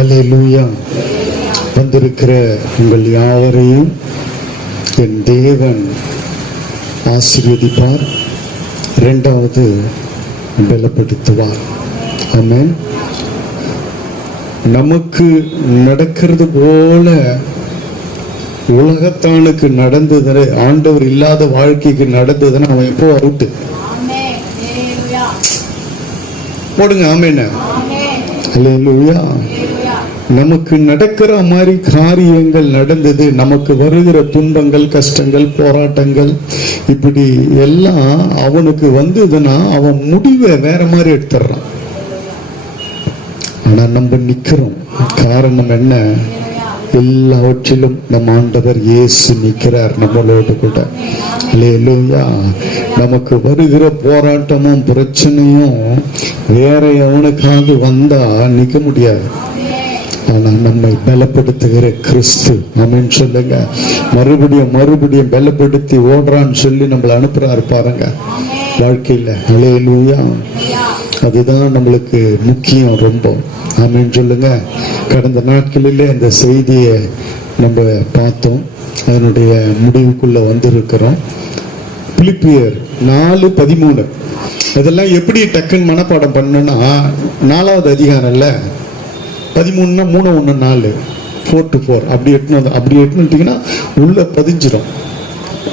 அல்லேலூயா. வந்திருக்கிற உங்கள் யாவரையும் என் தேவன் ஆசீர்வதிப்பார், இரண்டாவது பலப்படுத்துவார். ஆமென். நமக்கு நடக்கிறது போல உலகத்தானுக்கு நடந்தது, ஆண்டவர் இல்லாத வாழ்க்கைக்கு நடந்ததுன்னா அவன் எப்போ அவுட்டு போடுங்க. ஆமென். அல்லேலூயா. நமக்கு நடக்கிற மாதிரி காரியங்கள் நடந்தது, நமக்கு வருகிற துன்பங்கள், கஷ்டங்கள், போராட்டங்கள், இப்படி எல்லாம் அவனுக்கு வந்ததுன்னா அவன் முடிவை வேற மாதிரி எடுத்துறான். ஆனா நம்ம நிக்கிறோம். காரணம் என்ன? எல்லாவற்றிலும் நம் ஆண்டவர் இயேசு நிற்கிறார் நம்மளோடு கூட. அல்லேலூயா. நமக்கு வருகிற போராட்டமும் பிரச்சனையும் வேற எவனுக்காவது வந்தா நிக்க முடியாது. ஆனா நம்மை பலப்படுத்துகிற கிறிஸ்து. ஆமென் சொல்லுங்க. மறுபடியும் பலப்படுத்தி ஓடுறான்னு சொல்லி நம்மளை அனுப்புறாரு பாருங்க வாழ்க்கையில. அல்லேலூயா. அதுதான் நம்மளுக்கு முக்கியம் ரொம்ப. ஆமென் சொல்லுங்க. கடந்த நாட்களிலே அந்த செய்தியை நம்ம பார்த்தோம், அதனுடைய முடிவுக்குள்ள வந்திருக்கிறோம். பிலிப்பியர் 4:13 இதெல்லாம் எப்படி டக்குன்னு மனப்பாடம் பண்ணணும்னா, 4வது அதிகாரம்ல 13 3 1 4 4 அப்படி எட்டுனீங்கன்னா உள்ள பதிஞ்சிடும்.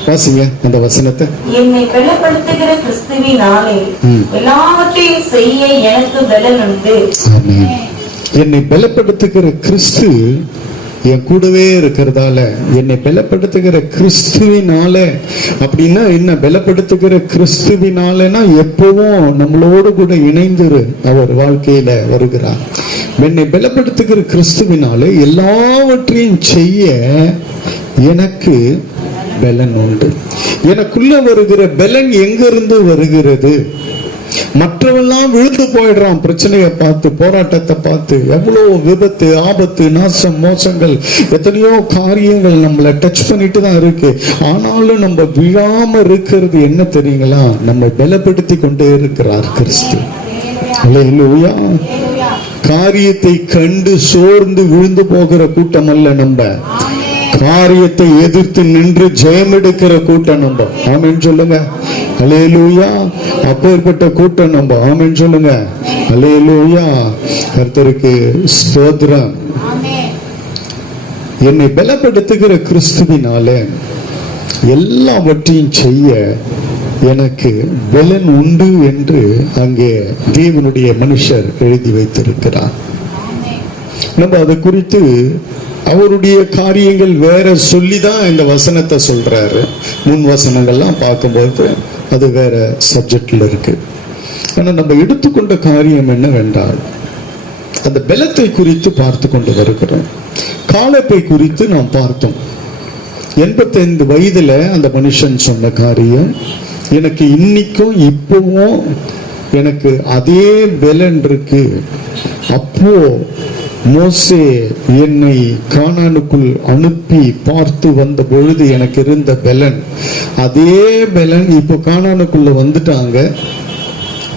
வாசிங்க அந்த வசனத்தை. என்னை பலப்படுத்துகிற கிறிஸ்துவினாலே எல்லாவற்றையும் செய்ய எனக்கு பலன் உண்டு. ஆமென். என்னை பலப்படுத்துகிற கிறிஸ்து என் கூடவே இருக்கிறதால, என்னை பலப்படுத்துகிற கிறிஸ்துவினால. அப்படின்னா என்ன? பலப்படுத்துகிற கிறிஸ்துவினாலனா எப்பவும் நம்மளோடு கூட இணைந்து அவர் வாழ்க்கையில வருகிறார். என்னை பலப்படுத்துகிற கிறிஸ்துவினால எல்லாவற்றையும் செய்ய எனக்கு பலன் உண்டு. எனக்குள்ள வருகிற பலன் எங்கிருந்து வருகிறது? மற்றவெல்லாம் விழுந்து போயிடுறான். பிரச்சனையை பார்த்து, போராட்டத்தை பார்த்து, எவ்வளவு விபத்து, ஆபத்து, நாசம், மோசங்கள், எத்தனையோ காரியங்கள் நம்மளை டச் பண்ணிட்டு தான் இருக்கு. ஆனாலும் நம்ம விழாம இருக்கிறது என்ன தெரியுங்களா? நம்ம பலப்படுத்தி கொண்டே இருக்கிறார் கிறிஸ்து. அல்லேலூயா. காரியத்தை கண்டு சோர்ந்து விழுந்து போகிற கூட்டம் அல்ல நம்ம. காரியத்தை எதிர்த்து நின்று ஜெயம் எடுக்கிற கூட்டம் நம்ம. ஆமென் சொல்லுங்க. அல்லேலூயா. அப்பேற்பட்ட கூட்டம் நம்ம. ஆமென் சொல்லுங்க. அல்லேலூயா. கர்த்தருக்கு ஸ்தோத்திரம். என்னை பலப்படுத்துகிற கிறிஸ்துவினாலே எல்லாவற்றையும் செய்ய எனக்கு பலன் உண்டு என்று அங்கே தேவனுடைய மனுஷர் எழுதி வைத்திருக்கிறார். நம்ம அதை குறித்து அவருடைய காரியங்கள் வேற சொல்லிதான் இந்த வசனத்தை சொல்றாரு. முன் வசனங்கள்லாம் பார்க்கும்போது அது வேற சப்ஜெக்ட்ல இருக்கு. ஆனா நம்ம எடுத்துக்கொண்ட காரியம் என்னவென்றால், அந்த பலத்தை குறித்து பார்த்து கொண்டு வருகிறோம். காலத்தை குறித்து நாம் பார்த்தோம். 85 வயதுல அந்த மனுஷன் சொன்ன காரியம் எனக்கு இன்னைக்கும் இப்பவும் எனக்கு அதே பலன் இருக்கு. அப்போ மோசே என்னை கானானுக்குள் அனுப்பி பார்த்து வந்த பொழுது எனக்கு இருந்த பலன், அதே பலன் இப்போ கானானுக்குள்ள வந்துட்டாங்க.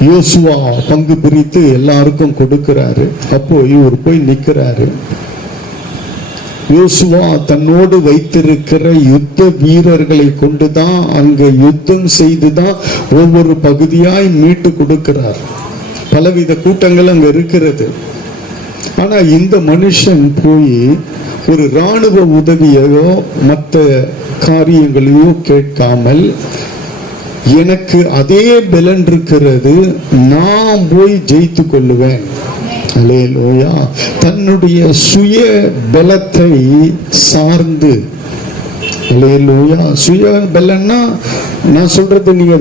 யோசுவா பங்கு பிரித்து எல்லாருக்கும் கொடுக்கிறாரு. அப்போ இவர் போய் நிக்கிறாரு. யோசுவா தன்னோடு வைத்திருக்கிற யுத்த வீரர்களை கொண்டுதான் அங்க யுத்தம் செய்துதான் ஒவ்வொரு பகுதியாய் மீட்டு கொடுக்கிறார். பலவித கூட்டங்கள் அங்க இருக்கிறது. ஆனா இந்த மனுஷன் போய் ஒரு இராணுவ உதவியோ மற்ற காரியங்களையோ கேட்காமல், எனக்கு அதே பலன் இருக்கிறது, நான் போய் ஜெயித்து கொள்ளுவேன். அல்லேலூயா. தன்னுடைய சுய பலத்தை சார்ந்து. அல்லேலூயா. சுய பலன்னா நான் சொல்றது நீங்க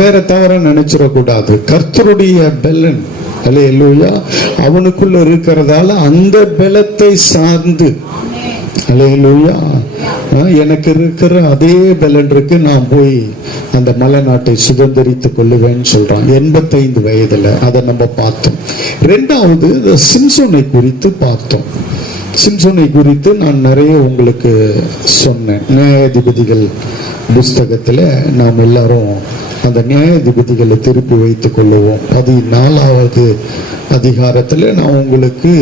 வேற தவறா நினைச்சிடக்கூடாது. கர்த்தருடைய பலன். அல்லேலூயா. அவனுக்குள்ள இருக்கிறதால அந்த பலத்தை சார்ந்து அல்லேலூயா. எனக்கு இருக்கிற அதே பலன் இருக்கு, நான் போய் அந்த மலை நாட்டை சுதந்திரித்துக் கொள்ளுவேன்னு சொல்றான் 85 வயதுல. அதை நம்ம பார்த்தோம். இரண்டாவது சிம்சோனை குறித்து பார்த்தோம். சிம்சோனை குறித்து நான் நிறைய உங்களுக்கு சொன்னேன். நியாயாதிபதிகள் புஸ்தகத்துல நாம் எல்லாரும் அந்த நியாயாதிபதிகளை திருப்பி வைத்துக் கொள்ளுவோம். 14வது அதிகாரத்துல நான் உங்களுக்கு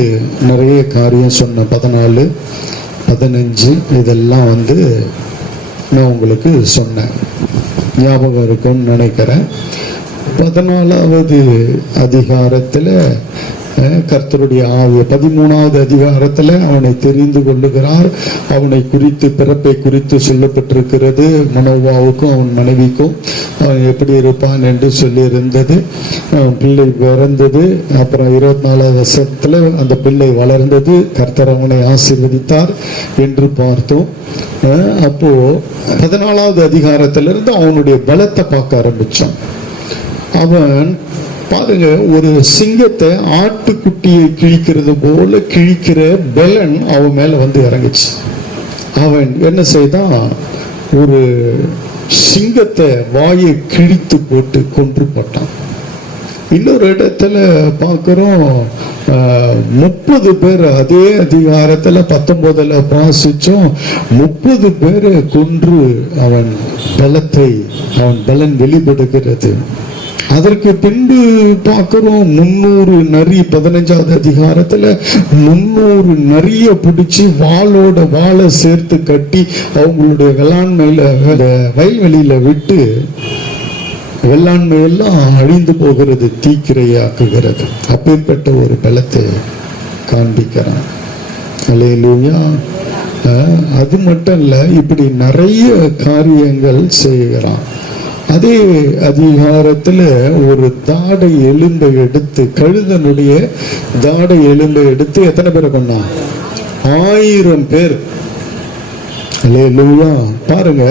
நிறைய காரியம் சொன்னேன். 14, 15 இதெல்லாம் நான் உங்களுக்கு சொன்னேன். ஞாபகம் இருக்கும்னு நினைக்கிறேன். 14வது அதிகாரத்துல கர்த்தருடைய ஆவிய 13வது அதிகாரத்துல அவனை தெரிந்து கொள்ளுகிறார். அவனை குறித்து, பிறப்பை குறித்து சொல்லப்பட்டிருக்கிறது. மனோவாவுக்கும் அவன் மனைவிக்கும் அவன் எப்படி இருப்பான் என்று சொல்லி இருந்தது. பிள்ளை பிறந்தது. அப்புறம் 24வது வருஷத்துல அந்த பிள்ளை வளர்ந்தது. கர்த்தர் அவனை ஆசீர்வதித்தார் என்று பார்த்தோம். அப்போ 14வது அதிகாரத்திலிருந்து அவனுடைய பலத்தை பார்க்க ஆரம்பிச்சான். அவன் பாருங்க, ஒரு சிங்கத்தை ஆட்டுக்குட்டியை கிழிக்கிறது போல கிழிக்கிற பலன் அவன் மேல இறங்குச்சு. அவன் என்ன செய்தான், ஒரு சிங்கத்தை வாயை கிழித்து போட்டு கொன்று போட்டான். இன்னொரு இடத்துல பார்க்கிறோம் 30 பேர், அதே அதிகாரத்துல 19ல வாசிச்சோம், 30 பேரை கொன்று அவன் பலன் வெளிப்படுகிறது. அதற்கு பின்பு பார்க்கிறோம் 300 நரி, 15வது அதிகாரத்துல 300 நரிய பிடிச்சி வாளை சேர்த்து கட்டி அவங்களுடைய வேளாண்மையில வயல்வெளியில விட்டு வேளாண்மையெல்லாம் அழிந்து போகிறது, தீக்கிரையாக்குகிறது. அப்பேற்பட்ட ஒரு பலத்தை காண்பிக்கிறான். அல்லேலூயா. அது மட்டும் இல்ல, இப்படி நிறைய காரியங்கள் செய்கிறான். அதே அதிகாரத்துல ஒரு தாடை எலும்பை எடுத்து, கழுதனுடைய தாடை எலும்பை எடுத்து எத்தனை பேரை கொண்டான்? 1000 பேர். அல்லேலூயா. பாருங்க,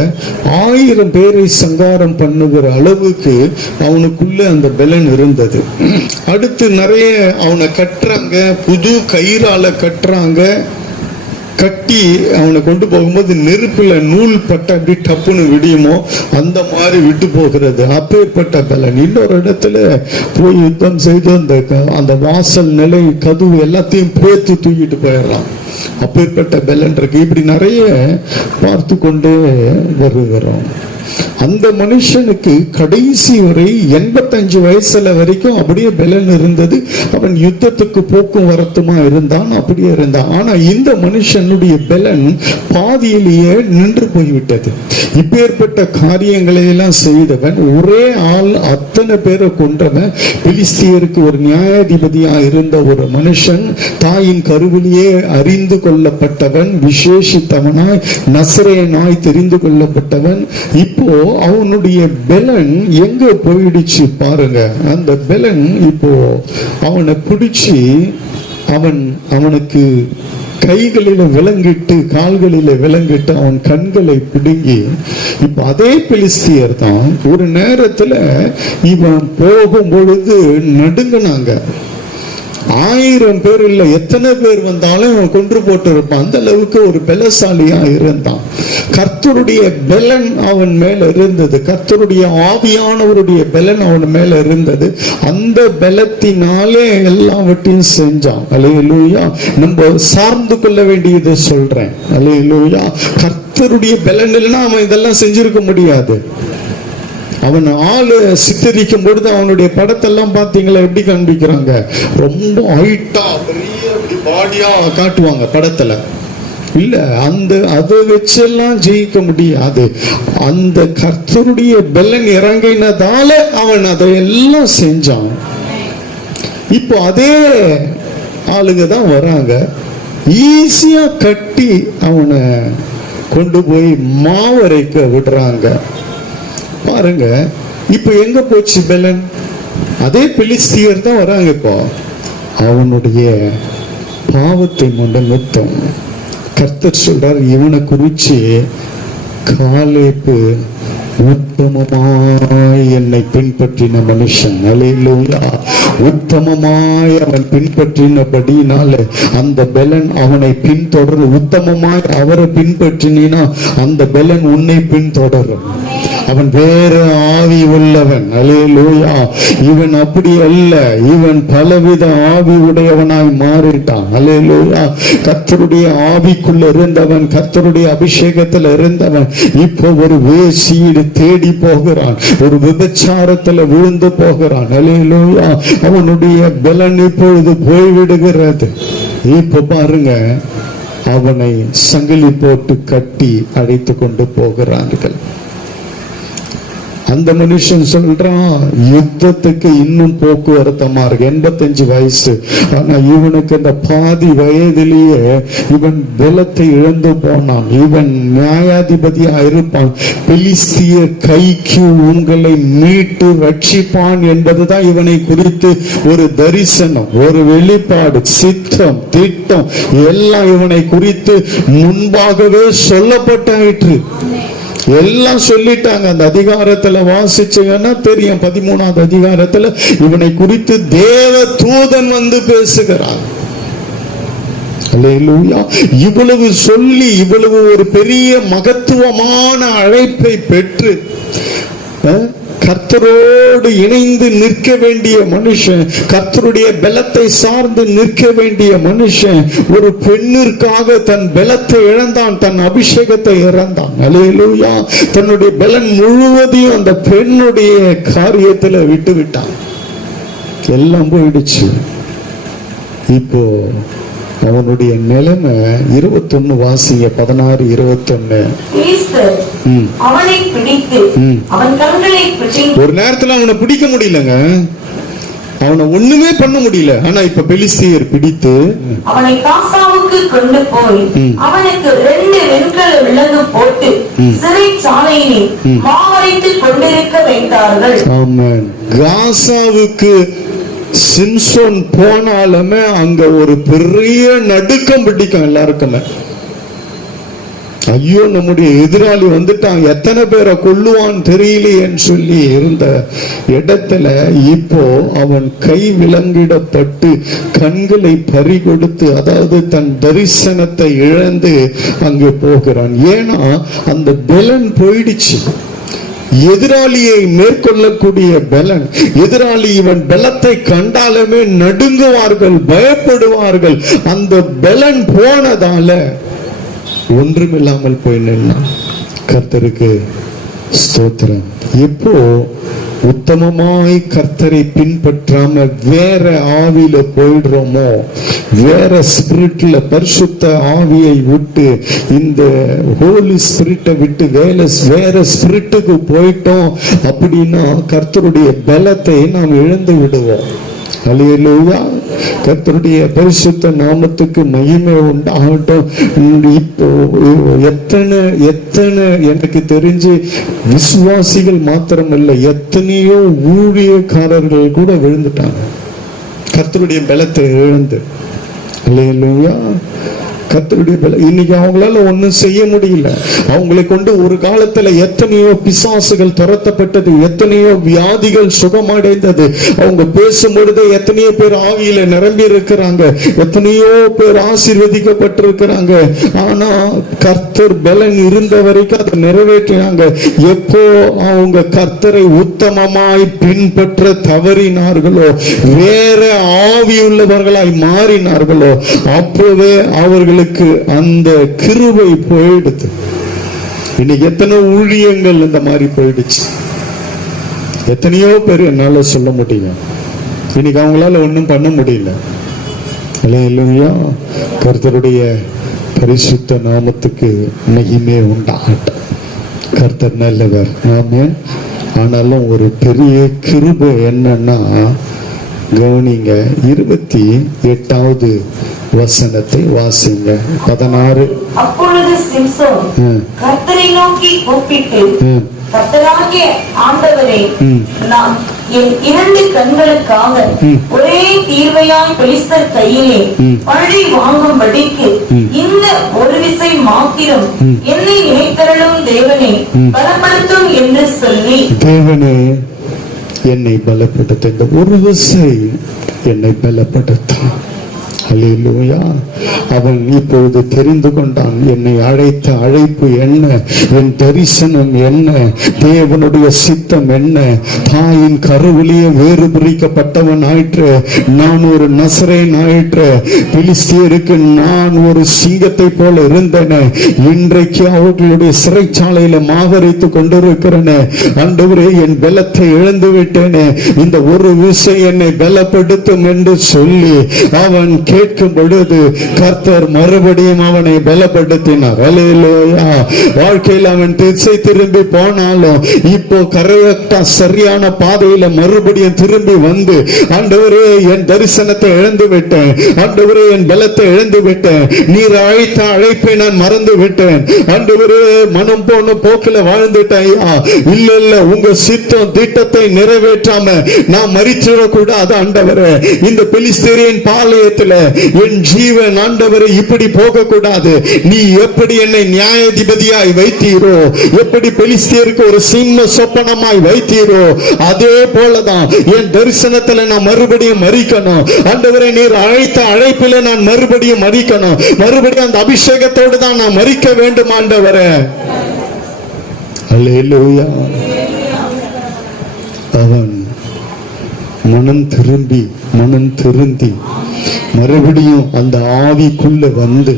1000 பேரை சங்காரம் பண்ணுகிற அளவுக்கு அவனுக்குள்ள அந்த பலன் இருந்தது. அடுத்து நிறைய அவனை கட்டுறாங்க, புது கயிறால கட்டுறாங்க. கட்டி அவனை கொண்டு போகும்போது நெருப்புல நூல் பட்ட அப்படி டப்புன்னு விடியுமோ அந்த மாதிரி விட்டு போகிறது. அப்பேற்பட்ட பலன். இன்னொரு இடத்துல போய் யுத்தம் செய்து அந்த வாசல் நிலை கதவு எல்லாத்தையும் பேத்து தூக்கிட்டு போயிடலாம். அப்பேற்பட்ட பலன் இருக்கு. இப்படி நிறைய பார்த்து கொண்டே வருகிறோம். அந்த மனுஷனுக்கு கடைசி வரை 85 வயசுல வரைக்கும் அப்படியே பலன் இருந்தது. அவன் யுத்தத்துக்கு போக்குவரத்துமா இருந்தான், அப்படியே இருந்தான். ஆனா இந்த மனுஷனுடைய பலன் பாதியிலேயே நின்று போய்விட்டது. இப்பேற்பட்ட காரியங்களை எல்லாம் செய்தவன், ஒரே ஆள் அத்தனை பேரை கொன்றவன், பெலிஸ்தியருக்கு ஒரு நியாயாதிபதியா இருந்த ஒரு மனுஷன், தாயின் கருவிலேயே அறிந்து கொள்ளப்பட்டவன், விசேஷித்தவனாய் நசரேயனாய் தெரிந்து கொள்ளப்பட்டவன். இப்போ அவனுடைய பலன் எங்க போயிடுச்சு பாருங்க. அந்த பலன் இப்போ அவனை பிடிச்சி அவனுக்கு கைகளில விலங்கிட்டு, கால்களில விலங்கிட்டு, அவன் கண்களை பிடுங்கி, இப்ப அதே பெலிஸ்தியர் தான் ஒரு நேரத்துல இவன் போகும் பொழுது நடுங்கினாங்க. 1000 பேர் இல்ல, எத்தனை பேர் வந்தாலும் அவன் கொன்று போட்டு இருப்பான். அந்த அளவுக்கு ஒரு பலசாலியா இருந்தான். கர்த்தருடைய பலன் அவன் மேல இருந்தது. கர்த்தருடைய ஆவியானவருடைய பலன் அவன் மேல இருந்தது. அந்த பலத்தினாலே எல்லாவற்றையும் செஞ்சான். அல்லேலூயா. நம்ம சார்ந்து கொள்ள வேண்டியதை சொல்றேன். அல்லேலூயா. கர்த்தருடைய பலன் இல்லைன்னா அவன் இதெல்லாம் செஞ்சிருக்க முடியாது. அவன் ஆளு சித்தரிக்கும் பொழுது அவனுடைய படத்தெல்லாம் பார்த்தீங்களா எப்படி காண்பிக்கிறாங்க? ரொம்ப ஹைட்டா பெரிய பாடியா காட்டுவாங்க படத்துல. இல்ல, அதை வச்செல்லாம் ஜெயிக்க முடியாது. அந்த கர்த்தருடைய பலன் இறங்கினதால அவன் அதையெல்லாம் செஞ்சான். இப்போ அதே ஆளுங்க தான் வராங்க, ஈஸியா கட்டி அவனை கொண்டு போய் மாவரைக்க விடுறாங்க. பாருங்க, இப்ப எங்க போச்சு பலன்? அதே பெலிஸ்தியர் தான் வராங்க. இப்போ அவனுடைய பாவத்தை நிமித்தம் கர்த்தர் சொல்றார், இவனை குறிச்சு காலேப்பு உத்தமமாய் என்னை பின்பற்றின மனுஷன். அல்லேலூயா. உத்தமமாய் அவன் பின்பற்றினபடினால அந்த பெலன் அவனை பின்தொடர்ந்து, உத்தமமாய் அவரை பின்பற்றினா அந்த பெலன் உன்னை பின்தொடரும். அவன் வேற ஆவி உள்ளவன். அல்லேலூயா. இவன் அப்படி அல்ல, இவன் பலவித ஆவி உடையவனாய் மாறிட்டான். அல்லேலூயா. கர்த்தருடைய ஆவிக்குள்ள இருந்தவன், கர்த்தருடைய அபிஷேகத்துல இருந்தவன் இப்போ ஒரு வேசியீடு தேடி போகிறான், ஒரு விபச்சாரத்துல விழுந்து போகிறான். அல்லேலூயா. அவனுடைய பலன் இப்பொழுது போய்விடுகிறது. இப்ப பாருங்க, அவனை சங்கிலி போட்டு கட்டி அழைத்து கொண்டு போகிறார்கள். அந்த மனுஷன் சொல்றான், யுத்தத்துக்கு இன்னும் போக்குவரத்தமா இருக்கு, 85 வயசு. ஆனா இவனுக்கு அந்த பாதி வயதிலேயே இவன் பலத்தை இழந்து போனான். இவன் நியாயாதிபதியா இருப்பான். பெலிஸ்திய கைக்கு உங்களை மீட்டு ரட்சிப்பான் என்பதுதான் இவனை குறித்து ஒரு தரிசனம், ஒரு வெளிப்பாடு, சித்தம், திட்டம் எல்லாம் இவனை குறித்து முன்பாகவே சொல்லப்பட்டாயிற்று. எல்லாம் சொல்லிட்டாங்க. அந்த அதிகாரத்துல வாசிச்சீங்கன்னா தெரியும், 13வது அதிகாரத்துல இவனை குறித்து தேவ தூதன் வந்து பேசுகிறான். அல்லேலூயா. இவ்வளவு சொல்லி, இவ்வளவு ஒரு பெரிய மகத்துவமான அழைப்பை பெற்று கர்த்தரோடு இணைந்து நிற்க வேண்டிய மனுஷன், கர்த்தருடைய பலத்தை சார்ந்து நிற்க வேண்டிய மனுஷன் ஒரு பெண்ணிற்காக தன் பலத்தை இழந்தான், தன் அபிஷேகத்தை இழந்தான். அல்லேலூயா. தன்னுடைய பலன் முழுவதையும் அந்த பெண்ணுடைய காரியத்துல விட்டு விட்டான். எல்லாம் போயிடுச்சு. இப்போ அவனுடைய நிலைமை 21 வாசிங்க, 16, 21. அவனை பிடித்து அவன் கண்களை பிடித்து, ஒரு நேரத்துல அவனை பிடிக்க முடியலங்க, அவனை ஒண்ணுமே பண்ண முடியல. ஆனா இப்ப பெலிஸ்தியர் பிடித்து அவனை காசாவுக்கு கொண்டு போய் அவனுக்கு 2 வெண்கல விலங்கு போட்டு சிறைச்சாலையிலே மாவரைத்து கொண்டிருக்க வைத்தார்கள். ஆமென். காசாவுக்கு சிம்சோன் போனாலுமே அங்க ஒரு பெரிய நடுக்கம் பிடிக்கும் எல்லாருக்குமே. ஐயோ, நம்முடைய எதிராளி வந்துட்டான், எத்தனை பேரை கொல்லுவான் தெரியலையேன்னு சொல்லி இருந்த இடத்துல இப்போ அவன் கை விலங்கிடப்பட்டு கண்களை பறி கொடுத்து, அதாவது தன் தரிசனத்தை இழந்து அங்கே போகிறான். ஏன்னா அந்த பலன் போயிடுச்சு. எதிராளியை மேற்கொள்ளக்கூடிய பலன், எதிராளி இவன் பலத்தை கண்டாலுமே நடுங்குவார்கள், பயப்படுவார்கள். அந்த பலன் போனதால ஒன்றுமில்லாமல் போய் நின்னான். கர்த்தருக்கு ஸ்தோத்திரம். இப்போ உத்தமமாய் கர்த்தரை பின்பற்றாம வேற ஆவியில போயிடுறோமோ, வேற ஸ்பிரிட்ல, பரிசுத்த ஆவியை விட்டு, இந்த ஹோலி ஸ்பிரிட்டை விட்டு வேற ஸ்பிரிட்டுக்கு போயிட்டோம் அப்படின்னா கர்த்தருடைய பலத்தை நாம் இழந்து விடுவோம். அல்லேலூயா. கர்த்தருடைய பரிசுத்த நாமத்துக்கு மகிமை உண்டாகட்டும். இப்போ எத்தனை எனக்கு தெரிஞ்சு விசுவாசிகள் மாத்திரமல்ல, எத்தனையோ ஊழியக்காரர்கள் கூட விழுந்துட்டாங்க கர்த்தருடைய பலத்தை இழந்து. அல்லேலூயா. கர்த்தருடைய பலம். இன்னைக்கு அவங்களால ஒன்னும் செய்ய முடியல. அவங்களை கொண்டு ஒரு காலத்துல எத்தனையோ பிசாசுகள் துரத்தப்பட்டது, எத்தனையோ வியாதிகள் சுகமடைந்தது. அவங்க பேசும்பொழுது எத்தனையோ பேர் ஆவியில நிரம்பி இருக்கிறாங்க, எத்தனையோ பேர் ஆசீர்வதிக்கப்பட்டிருக்கிறாங்க. ஆனா கர்த்தர் பலன் இருந்த வரைக்கும் அதை நிறைவேற்றினாங்க. எப்போ அவங்க கர்த்தரை உத்தமமாய் பின்பற்ற தவறினார்களோ, வேற ஆவியுள்ளவர்களாய் மாறினார்களோ, அப்போவே அவர்களுக்கு அந்த கிருபை போயிடுது. இன்னைக்கு எத்தனை ஊழியங்கள் இந்த மாதிரி போயிடுச்சு. எத்தனையோ பேர் என்னால சொல்ல முடியும். இன்னைக்கு அவங்களால ஒன்றும் பண்ண முடியல. அல்லேலூயா. கர்த்தருடைய பரிசுத்த நாமத்துக்கு மகிமை உண்டாகட்டும். கர்த்தர் நல்லவர். ஆமென். ஆனாலும் ஒரு பெரிய கிருபை என்னன்னா, கவனிங்க, 28வது வசனத்தை வாசிங்க. 16. அப்பொழுது சிம்சோன் கர்த்தரை நோக்கி கூப்பிட்டு, கர்த்தராகிய ஆண்டவரே, நான் என் 2 கண்களுக்காக ஒரே தீர்வையாய் பெலிஸ்தர் கையிலே பழி வாங்கும்படிக்கு இந்த ஒரு விசை மாத்திரம் என்னை நினைத்தருளும் தேவனே பலப்படுத்தும் என்று சொல்லி, தேவனே என்னை பலப்படுத்த, இந்த ஒரு விசை என்னை பலப்படுத்தான். அல்லேலூயா. அவன் இப்பொழுது தெரிந்து கொண்டான், என்னை அழைத்த அழைப்பு என்ன, என் தரிசனம் என்ன, தேவனுடைய சித்தம் என்ன. தாயின் கருவிலேயே வேறு பிரிக்கப்பட்டவன் ஆயிற்று, நான் ஒரு நசரேன் ஆயிற்று. பிலிஸ்தியருக்கு நான் ஒரு சிங்கத்தை போல இருந்தேன், இன்றைக்கு அவர்களுடைய சிறைச்சாலையில மாவரைத்து கொண்டிருக்கிறேன். ஆண்டவரே, என் பலத்தை இழந்து விட்டேனே, இந்த ஒரு விசை என்னை பலப்படுத்தும் என்று சொல்லி அவன் கேட்கும் பொழுது கர்த்தர் மறுபடியும் அவனை பலப்படுத்தினார். அல்லேலூயா. வாழ்க்கையில் அவன் திசை திரும்பி போனாலும் இப்போ கரெக்டா சரியான பாதையில மறுபடியும் திரும்பி வந்து, ஆண்டவரே என் தரிசனத்தை இழந்து விட்டேன், ஆண்டவரே என் பலத்தை இழந்து விட்டேன், நீர் அழைத்த அழைப்பை நான் மறந்து விட்டேன், ஆண்டவரே மனம் போன போக்கில வாழ்ந்துட்டேன். இல்ல இல்ல, உங்க சித்தம் திட்டத்தை நிறைவேற்றாம நான் மரிச்சிடக்கூடாது ஆண்டவரே. இந்த பெலிஸ்தேரியின் பாளையத்துல என் ஜீவன் ஆண்டவரை இப்படி போக கூடாது. நீ எப்படி என்னை நியாயாதிபதியாய் வைத்தீரோ, எப்படி பெலிஸ்தியருக்கு ஒரு சிம்ம சொப்பனமாய் வைத்தீரோ, அதே போலதான் என் தரிசனத்துல நான் மறுபடியும் மரிக்கணும் ஆண்டவரை. நீர் அழைத்த அழைப்பில நான் மறுபடியும் மரிக்கணும், மறுபடியும் அந்த அபிஷேகத்தோடு தான் நான் மரிக்க வேண்டும் ஆண்டவரே. அல்லேலூயா. அவன் மனம் திருந்தி மறுபடியும் அந்த ஆவிக்குள்ள வந்து,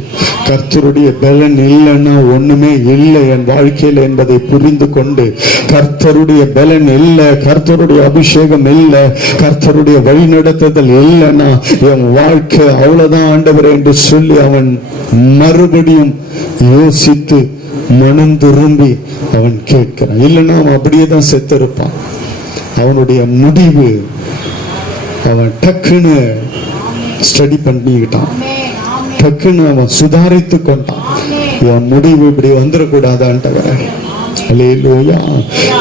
கர்த்தருடைய பலன் இல்லைன்னா ஒண்ணுமே இல்லை என் வாழ்க்கையில என்பதை புரிந்து கொண்டு, கர்த்தருடைய பலன் இல்லை, கர்த்தருடைய அபிஷேகம் இல்லை, கர்த்தருடைய வழிநடத்துதல் இல்லைன்னா என் வாழ்க்கை அவ்வளவுதான் ஆண்டவர் என்று சொல்லி அவன் மறுபடியும் யோசித்து மனம் திரும்பி அவன் கேட்கிறான். இல்லைன்னா அவன் அப்படியே தான் செத்திருப்பான். அவனுடைய முடிவு அவன் டக்குன்னு ஸ்டடி பண்ணிக்கிட்டான், டக்குன்னு அவன் சுதாரித்து கொண்டான். என் முடிவு இப்படி வந்துடக்கூடாது ஆண்டவரே. அல்லேலூயா.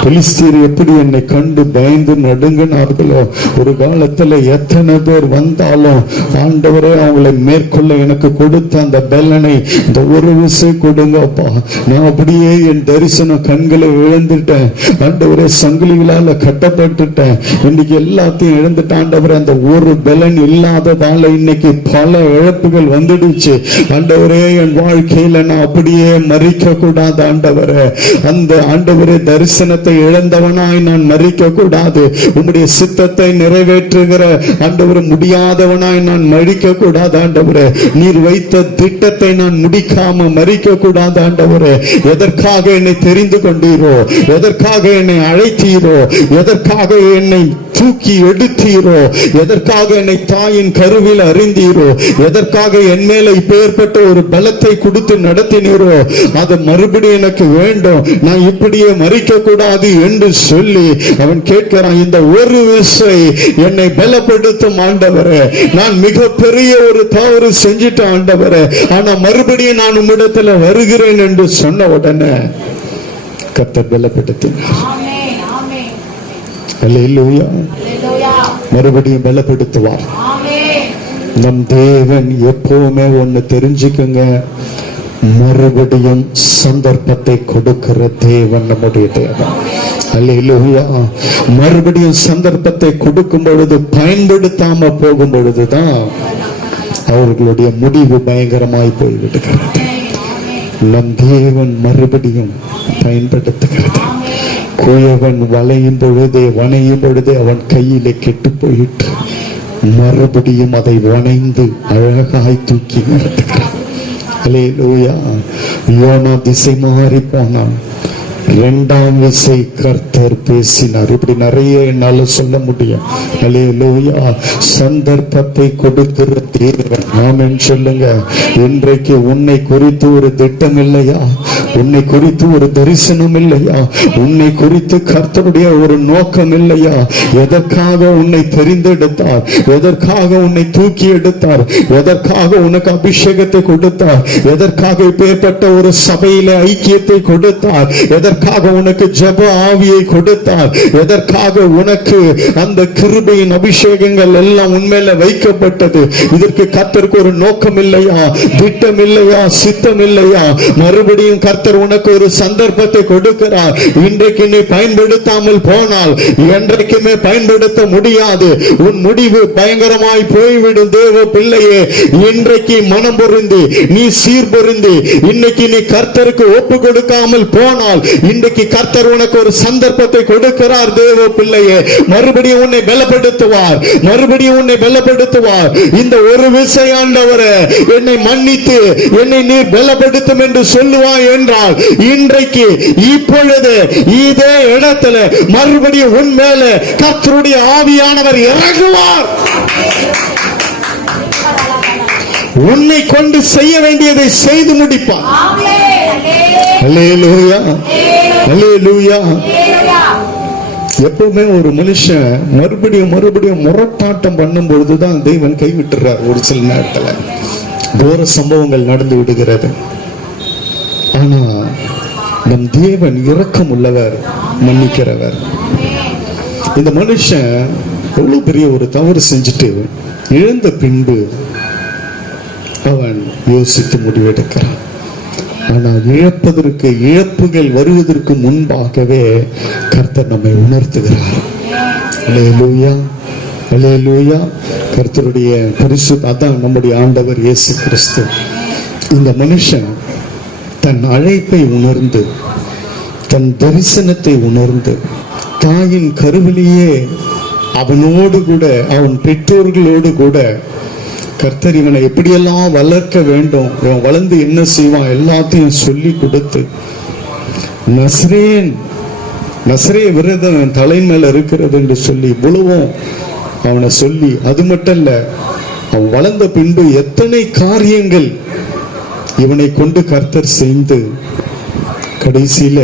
பெலிஸ்தியர் எப்படி என்னை கண்டு பயந்து நடுங்கினார்களோ, ஒரு காலத்துல எத்தனை பேர் வந்தாலும் ஆண்டவரே அவங்களை மேற்கொள்ள எனக்கு கொடுத்த அந்த பலனை இந்த ஒரு விசை கொடுங்கப்பா. நான் அப்படியே என் தரிசனம் கண்களை இழந்துட்டேன் ஆண்டவரே, சங்கிலிகளால கட்டப்பட்டுட்டேன், இன்னைக்கு எல்லாத்தையும் இழந்துட்டேன் ஆண்டவரே. அந்த ஒரு பலன் இல்லாததால இன்னைக்கு பல இழப்புகள் வந்துடுச்சு ஆண்டவரே. என் வாழ்க்கையில நான் அப்படியே மறிக்க கூடாது ஆண்டவரே. அந்த ஆண்டவரே, தரிசனத்தை இழந்தவனாய் நான் மரிக்க கூடாது, உம்முடைய சித்தத்தை நிறைவேற்றுகிற ஆண்டவரே முடியாதவனாய் நான் மரிக்க கூடாது ஆண்டவரே. நீர் வைத்த திட்டத்தை நான் முடிக்காம மரிக்க கூடாது ஆண்டவரே. எதற்காக என்னை தெரிந்து கொண்டீரோ, எதற்காக என்னை அழைத்தீரோ, எதற்காக என்னை தூக்கி எடுத்தீரோ, எதற்காக என்னை தாயின் கருவில் அறிந்தீரோ, எதற்காக என் மேல இப்பேற்பட்ட ஒரு பலத்தை கொடுத்து நடத்தினீரோ, அது மறுபடியும் எனக்கு வேண்டும், நான் இப்படியே மரிக்க கூடாது என்று சொல்லி அவன் கேட்கிறான். இந்த ஒரு விசை என்னை பலப்படுத்தும் ஆண்டவரே. நான் மிகப்பெரிய ஒரு தவறு செஞ்சிட்டேன் ஆண்டவரே, ஆனா மறுபடியும் நான் உம்மிடத்துல வருகிறேன் என்று சொன்ன உடனே கர்த்தர் பலப்படுத்தினார். அல்லேலூயா. மறுபடியும் பலப்படுத்துவார். நம் தேவன் எப்பவுமே ஒண்ணு தெரிஞ்சுக்குங்க, மறுபடியும் சந்தர்ப்பத்தை கொடுக்கிற தேவன் நம்முடைய தேவன். அல்லேலூயா. மறுபடியும் சந்தர்ப்பத்தை கொடுக்கும் பொழுது, பயன்படுத்தாம போகும் பொழுதுதான் அவர்களுடைய முடிவு பயங்கரமாய் போய்விடுகிறது. நம் தேவன் மறுபடியும் பயன்படுத்துகிறது. குயவன் வளையும் பொழுதே அவன் கையிலே கெட்டு போயிட்டு மறுபடியும் அதை வணைந்து அழகாய் தூக்கி நிறுத்துகிறான். அல்லேலூயா. யோனா திசை மாறி போனான், இரண்டாம் விசை கர்த்தர் பேசினார். இப்படி நிறைய என்னால சொல்ல முடியும். அல்லேலூயா. சந்தர்ப்பத்தை கொடுக்கிற தேவன். ஆமென் சொல்லுங்க. இன்றைக்கு உன்னை குறித்து ஒரு திட்டம் இல்லையா? உன்னை குறித்து ஒரு தரிசனம் இல்லையா? உன்னை குறித்து கர்த்தருடைய ஒரு நோக்கம் இல்லையா? எதற்காக உன்னை தெரிந்தெடுத்தார்? எதற்காக உன்னை தூக்கி எடுத்தார்? எதற்காக உனக்கு அபிஷேகத்தை கொடுத்தார்? எதற்காக இப்பேற்பட்ட ஒரு சபையில ஐக்கியத்தை கொடுத்தார்? எதற்காக உனக்கு ஜெப ஆவியை கொடுத்தார்? எதற்காக உனக்கு அந்த கிருபையின் அபிஷேகங்கள் எல்லாம் உண்மையில வைக்கப்பட்டது? இதற்கு கர்த்தருக்கு ஒரு நோக்கம் இல்லையா? திட்டம் இல்லையா? சித்தம் இல்லையா? மறுபடியும் கர்த்தர் உனக்கு ஒரு சந்தர்ப்பத்தை கொடுக்கிறார். இன்றைக்கு நீ பயன்படுத்தாமல் போனால் என்றைக்குமே பயன்படுத்த முடியாது. உன் முடிவு பயங்கரமாய் போய்விடும். தேவ பிள்ளையே, இன்றைக்கு மனம் பொருந்தி நீ சீர்பொருந்தி இன்னைக்கு நீ கர்த்தருக்கு ஒப்பு கொடுக்காமல் போனால் இன்றைக்கு கர்த்தர் உனக்கு ஒரு சந்தர்ப்பத்தை கொடுக்கிறார். தேவ பிள்ளையே, மறுபடியும் உன்னை பலப்படுத்துவார். மறுபடியும் உன்னை பலப்படுத்துவார். இந்த ஒரு விசை ஆண்டவரே என்னை மன்னித்து என்னை நீர் பலப்படுத்தும் என்று சொல்லுவாய் என்றால் இன்றைக்கு இப்பொழுது இதே இடத்துல மறுபடியும் உன் மேல கர்த்தருடைய ஆவியானவர் இறங்குவார். உன்னை கொண்டு செய்ய வேண்டியதை செய்து முடிப்பார். அல்லேலூயா, அல்லேலூயா. எப்பவுமே ஒரு மனுஷன் மறுபடியும் மறுபடியும் முரட்டாட்டம் பண்ணும் பொழுதுதான் தேவன் கைவிட்டுறார். ஒரு சில நேரத்துல கோர சம்பவங்கள் நடந்து விடுகிறது. ஆனா நம் தேவன் இரக்கம் உள்ளவர், மன்னிக்கிறவர். இந்த மனுஷன் எவ்வளவு பெரிய ஒரு தவறு செஞ்சுட்டு இழந்த பின்பு அவன் யோசித்து முடிவெடுக்கிறான். ஆனால் இழப்பதற்கு இழப்புகள் வருவதற்கு முன்பாகவே கர்த்தர் நம்மை உணர்த்துகிறார். அல்லேலூயா, அல்லேலூயா. கர்த்தருடைய பரிசுத்த அதான் நம்முடைய ஆண்டவர் இயேசு கிறிஸ்து. இந்த மனுஷன் தன் அழைப்பை உணர்ந்து தன் தரிசனத்தை உணர்ந்து தாயின் கருவிலேயே அவனோடு கூட அவன் பெற்றோர்களோடு கூட கர்த்தர் இவனை எப்படியெல்லாம் வளர்க்க வேண்டும், இவன் வளர்ந்து என்ன செய்வான் எல்லாத்தையும் சொல்லி கொடுத்து நசரே விரதம் தலை மேல இருக்கிறது என்று சொல்லி இவ்வளவும் அவனை சொல்லி, அது மட்டும் இல்ல அவன் வளர்ந்த பின்பு எத்தனை காரியங்கள் இவனை கொண்டு கர்த்தர் செய்து கடைசியில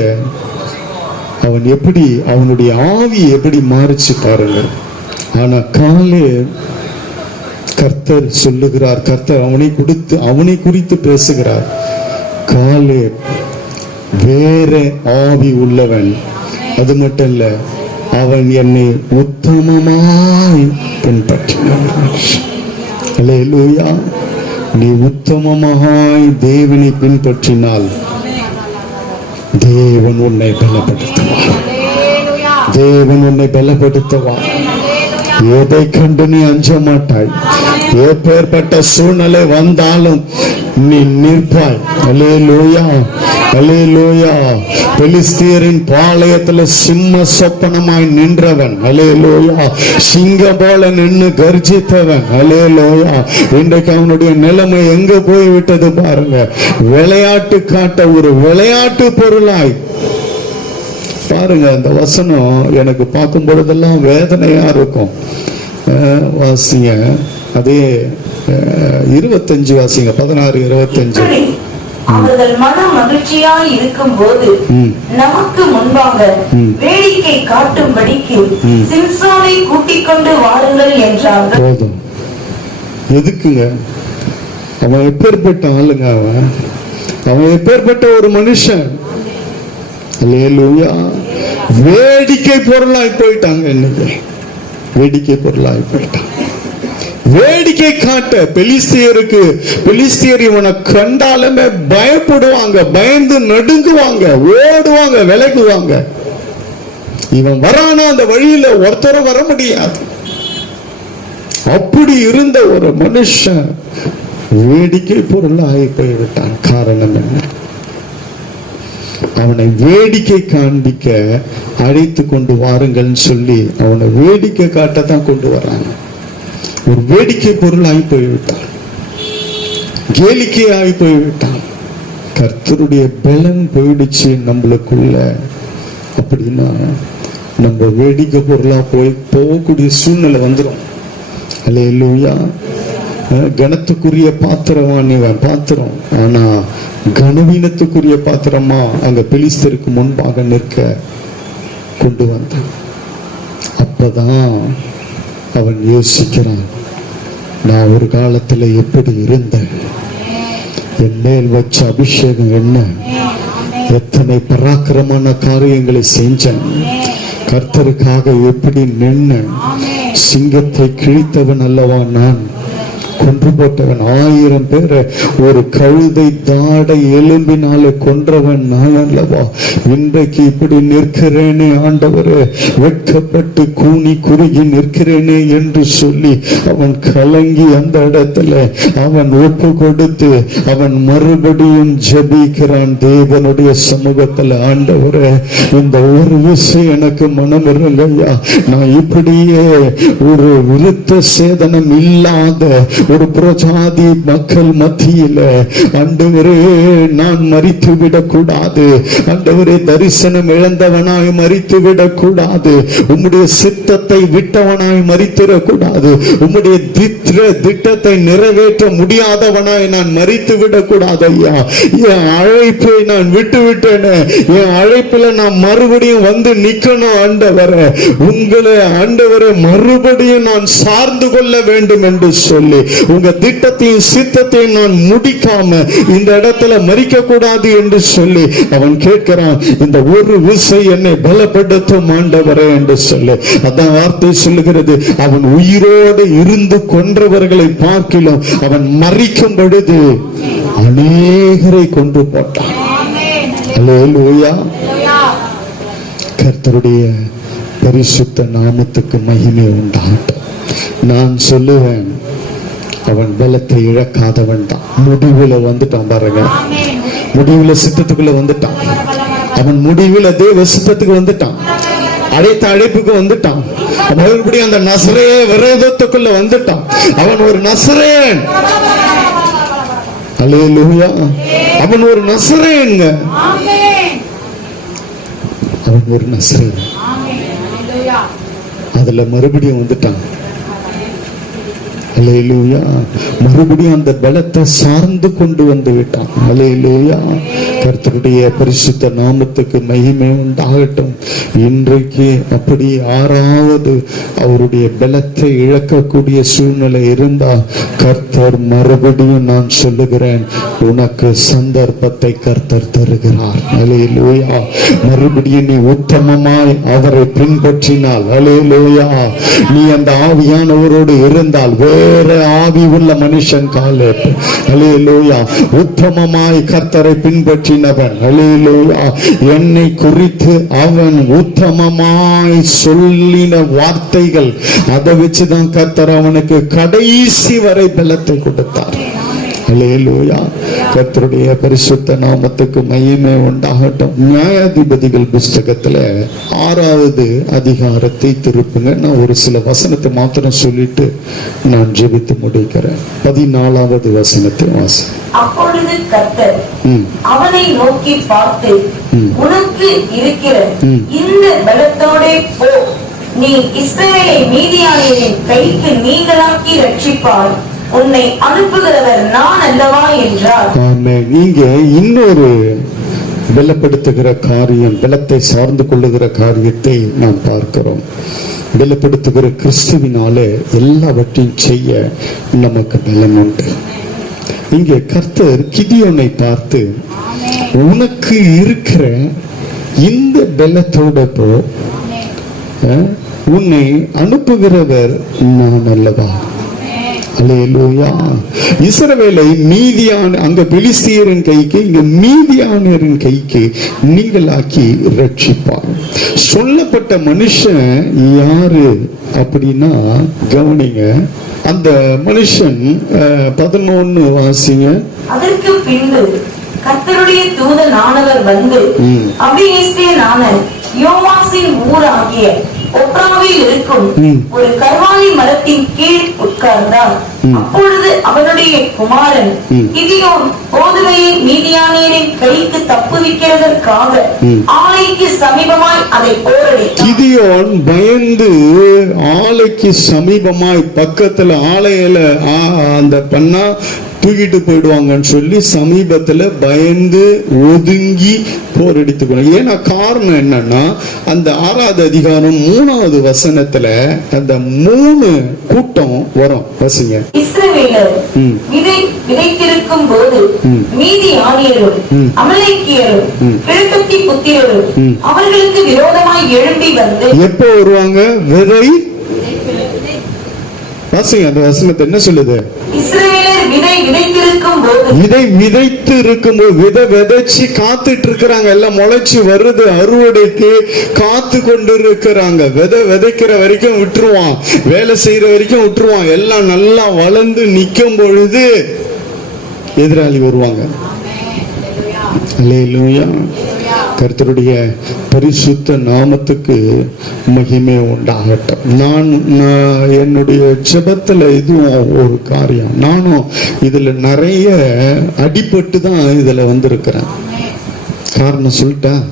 அவன் எப்படி அவனுடைய ஆவி எப்படி மாறிச்சு பாருங்க. ஆனா காலே கர்த்தர் சொல்லுகிறார், கர்த்தர் அவனை குறித்து பேசுகிறார். காலே வேற ஆவி உள்ளவன், அது மட்டும் இல்ல அவன் என்னை உத்தமமாய் பின்பற்றினான். அல்லேலூயா. நீ உத்தமமாய் தேவனை பின்பற்றினால் தேவன் உன்னை பலப்படுத்துவார். தேவன் உன்னை பலப்படுத்துவார். எதை கண்டு நீ அஞ்ச மாட்டாய். எப்பேற்பட்ட சூழ்நிலை வந்தாலும் நீ நிற்பாய். அல்லேலூயா, அல்லேலூயா. பெலிஸ்தியரின் பாளையத்துல சிம்ம சொப்பனமாய் நின்றவன். அல்லேலூயா. சிங்கம் போல நின்று கர்ஜித்தவன். அல்லேலூயா. இன்றைக்கு அவனுடைய நிலைமை எங்க போய்விட்டது பாருங்க. விளையாட்டு காட்ட ஒரு விளையாட்டு பொருளாய் பாருங்க. அந்த வசனம் எனக்கு பார்க்கும் பொழுதெல்லாம் வேதனையா இருக்கும். வாசிங்க, அதே 25 வாசிங்க, 16-25. அவர்கள் மன மகிழ்ச்சியாய் இருக்கும் போது நமக்கு முன்பாக வேடிக்கை காட்டும்படிக்கு சிம்சோனை கூட்டிக் கொண்டு வாருங்கள் என்றார்கள். போதும். எதுக்குங்க? அவன் எப்பேற்பட்ட ஆளுங்க? அவன் எப்பேற்பட்ட ஒரு மனுஷன்? அல்லேலூயா. வேடிக்கை பொருளாய் போயிட்டாங்க. இன்னைக்கு வேடிக்கை பொருளாய் போயிட்டாங்க. வேடிக்கை காட்ட பெலிஸ்தியர் இவனை கண்டாலுமே பயப்படுவாங்க, பயந்து நடுங்குவாங்க, ஓடுவாங்க, விலகுவாங்க. இவன் வரானா அந்த வழியில ஒருத்தரும் வர முடியாது. அப்படி இருந்த ஒரு மனுஷன் வேடிக்கை பொருளாகி போய்விட்டான். காரணம் என்ன? அவனை வேடிக்கை காண்பிக்க அழைத்து கொண்டு வாருங்கள் சொல்லி அவனை வேடிக்கை காட்டத்தான் கொண்டு வராங்க. ஒரு வேடிக்கை பொருளாகி போய்விட்டான், கேளிக்கையாகி போய்விட்டான். கர்த்தருடைய பலன் போயிடுச்சு நம்மளுக்குள்ள. அப்படின்னா நம்ம வேடிக்கை பொருளா போகக்கூடிய சூழ்நிலை வந்துடும். அல்லேலூயா. கனத்துக்குரிய பாத்திரமா நீவன் பாத்திரம், ஆனா கனவீனத்துக்குரிய பாத்திரமா அங்க பெலிஸ்தருக்கு முன்பாக நிற்க கொண்டு வந்தான். அப்பதான் அவன் யோசிக்கிறான், நான் ஒரு காலத்துல எப்படி இருந்தேன், என் மேல் வச்ச அபிஷேகம் என்ன, எத்தனை பராக்கிரமான காரியங்களை செஞ்சேன், கர்த்தருக்காக எப்படி நின்ன, சிங்கத்தை கிழித்தவன் அல்லவா நான், கொன்று போட்டவன் 1000 பேரை ஒரு கழுதை தாடை எலும்பினால கொன்றவன் நான் அல்லவா, இன்றைக்கு இப்படி நிற்கிறேனே ஆண்டவரே, வெட்கப்பட்டு கூனி குறுகி நிற்கிறேனே என்று சொல்லி அவன் கலங்கி அந்த இடத்துல அவன் ஒப்பு கொடுத்து அவன் மறுபடியும் ஜெபிக்கிறான் தேவனுடைய சமூகத்துல. ஆண்டவரே, இந்த ஒரு விஷயம் எனக்கு மனம் இருங்கய்யா, நான் இப்படியே ஒரு விருத்த சேதனம் இல்லாத ஒரு புறஜாதி மக்கள் மத்தியில ஆண்டவரே நான் மரித்து விடக்கூடாது, ஆண்டவரே தரிசனம் இழந்தவனாய் மரித்து விடக்கூடாது, உம்முடைய சித்தத்தை விட்டவனாய் மரித்திடக்கூடாது, உம்முடைய திட்டத்தை நிறைவேற்ற முடியாதவனாய் நான் மரித்து விடக்கூடாது ஐயா. என் அழைப்பை நான் விட்டு விட்டேனே, என் அழைப்புல நான் மறுபடியும் வந்து நிக்கணும் ஆண்டவரே, உங்களை ஆண்டவரை மறுபடியும் நான் சார்ந்து கொள்ள வேண்டும் என்று சொல்லி உங்க திட்டத்தையும் சித்தத்தையும் நான் முடிக்காம இந்த இடத்துல மறிக்க கூடாது என்று சொல்லி அவன் கேட்கிறான். இந்த ஒரு விசை என்னை பலப்படுத்தும் ஆண்டவரே என்று சொல்லி அதான் வார்த்தை சொல்லுகிறது, அவன் உயிரோடு இருந்து கொன்றவர்களை பார்க்கிலும் அவன் மறிக்கும் பொழுது அநேகரை கொன்று போட்டான். அல்லேலூயா. கர்த்தருடைய பரிசுத்த நாமத்துக்கு மகிமை உண்டாகட்டும். நான் சொல்லுவேன், அவன் பலத்தை இழக்காதவன் தான். முடிவுல வந்துட்டான் பாருங்க, முடிவுல சித்தத்துக்குள்ள வந்துட்டான். அவன் முடிவுல தேவ சித்தத்துக்கு வந்துட்டான், அழைத்த அழைப்புக்கு வந்துட்டான். மறுபடியும் அந்த நசரேய விரோதத்துக்குள்ள வந்துட்டான். அவன் ஒரு நசரேயன். அல்லேலூயா. அவன் ஒரு நசரேயன்ங்க, அவன் ஒரு நசரேயன். அதுல மறுபடியும் வந்துட்டான். அல்லேலூயா. மறுபடியும் அந்த பலத்தை சார்ந்து கொண்டு வந்து விட்டான். அல்லேலூயா. கர்த்தருடைய பரிசுத்த நாமத்துக்கு மகிமை உண்டாகட்டும். இன்றைக்கு அப்படி யாராவது அவருடைய பலத்தை இழக்கக்கூடிய சூழ்நிலை இருந்தா கர்த்தர் மறுபடியும் நான் சொல்லுகிறேன், உனக்கு சந்தர்ப்பத்தை கர்த்தர் தருகிறார். அல்லேலூயா. மறுபடியும் நீ உத்தமமாய் அவரை பின்பற்றினால், அல்லேலூயா, நீ அந்த ஆவியானவரோடு இருந்தால், வேற ஆவி உள்ள மனுஷன் காலேப், அல்லேலூயா, உத்தமமாய் கர்த்தரை பின்பற்றினவன், அல்லேலூயா, என்னை குறித்து அவன் உத்தமமாய் சொல்லின வார்த்தைகள், அதை வச்சுதான் கர்த்தர் அவனுக்கு கடைசி வரை பலத்தை கொடுத்தார். அல்லேலூயா. கர்த்தருடைய பரிசுத்த நாமத்துக்கு மகிமை உண்டாகட்டும். நியாயாதிபதிகள் புஸ்தகத்துல 6வது அதிகாரத்தை திருப்புங்க. நான் ஒரு சில வசனத்தை மாத்திரம் சொல்லிட்டு நான் ஜெபித்து முடிக்கிறேன். 14வது வசனத்தை வாசி. அப்பொழுது கர்த்தர் அவனை நோக்கி பார்த்து, உனக்கு இருக்கிற இந்த பலத்தோடே போ, நீ இஸ்ரவேலை மீதியானியரின் கைக்கு நீங்களாக்கி ரட்சிப்பாய், உன்னை அனுப்புகிறவர் நான் அல்லவா என்றார். நீங்க இன்னொரு பலப்படுத்துகிற காரியம், பலத்தை சார்ந்து கொள்ளுகிற காரியத்தை நாம் பார்க்கிறோம். பலப்படுத்துகிற கிறிஸ்துவினாலே எல்லாவற்றையும் செய்ய நமக்கு பலம் உண்டு. இங்கே கர்த்தர் கிதியோனை பார்த்து, உனக்கு இருக்கிற இந்த பலத்தோட போ, உன்னை அனுப்புகிறவர் நான் அல்லவா. அல்லேலூயா. இஸ்ரவேலை மீதியான அங்க பெலிஸ்தியரின் கைக்கு, இங்க மீதியானரின் கைக்கு நீங்களாக்கி ரட்சிப்பார். சொல்லப்பட்ட மனுஷன் யாரு அப்படின்னா கவனிங்க, அந்த மனுஷன் 11 வாசிங்க. அதற்கு பின்பு கர்த்தருடைய தூதனானவர் வந்து அபியேஸ்ரியனான யோவாசின் ஊராகிய ஒப்ராவில் இருக்கும் ஒரு கர்வாலி மரத்தின் கீழ் உட்கார்ந்தார். அப்பொழுது அவனுடைய குமாரன் கிதியோன் கோதுமையை மீதியானியரின் கைக்கு தப்புவிக்கிறதற்காக ஆலைக்கு சமீபமாய் அதை போரடித்தான். கிதியோன் பயந்து ஆலைக்கு சமீபமாய் பக்கத்துல ஆலையில அந்த பண்ணா தூக்கிட்டு போயிடுவாங்கன்னு சொல்லி சமீபத்துல பயந்து ஒதுங்கி போரடித்துக்கணும். ஏன்னா காரணம் என்னன்னா அந்த 6வது அதிகாரம் 3வது வசனத்துல அந்த 3 கூட்டம் வரும். வசிங்க. இஸ்ரவேலர் விதைத்திருக்கும் போது மீதியானியரும் அமலேக்கியரும் கிழக்கத்தி புத்திரரும் அவர்களுக்கு விரோதமாய் எழும்பி வந்து எப்போ வருவாங்க? விதை வாசிங்க அந்த வசனத்தை என்ன சொல்லுது? இஸ்ரவேலர் விதை விதைத்து இருக்கும்போது விதைச்சு காத்துட்டு இருக்கிறாங்க. எல்லாம் முளைச்சு வருது, அறுவடைக்கு காத்து கொண்டு இருக்கிறாங்க. விதைக்கிற வரைக்கும் விட்டுருவான், வேலை செய்யற வரைக்கும் விட்டுருவான். எல்லாம் நல்லா வளர்ந்து நிக்கும் பொழுது எதிராளி வருவாங்க. அல்லேலூயா. கர்த்தருடைய பரிசுத்த நாமத்துக்கு மகிமை உண்டாகட்டும். நான் என்னுடைய ஜெபத்துல இதுவும் ஒரு காரியம். நானும் இதுல நிறைய அடிபட்டு தான் இதுல வந்திருக்கிறேன். காரணம் சொல்லிட்டேன்,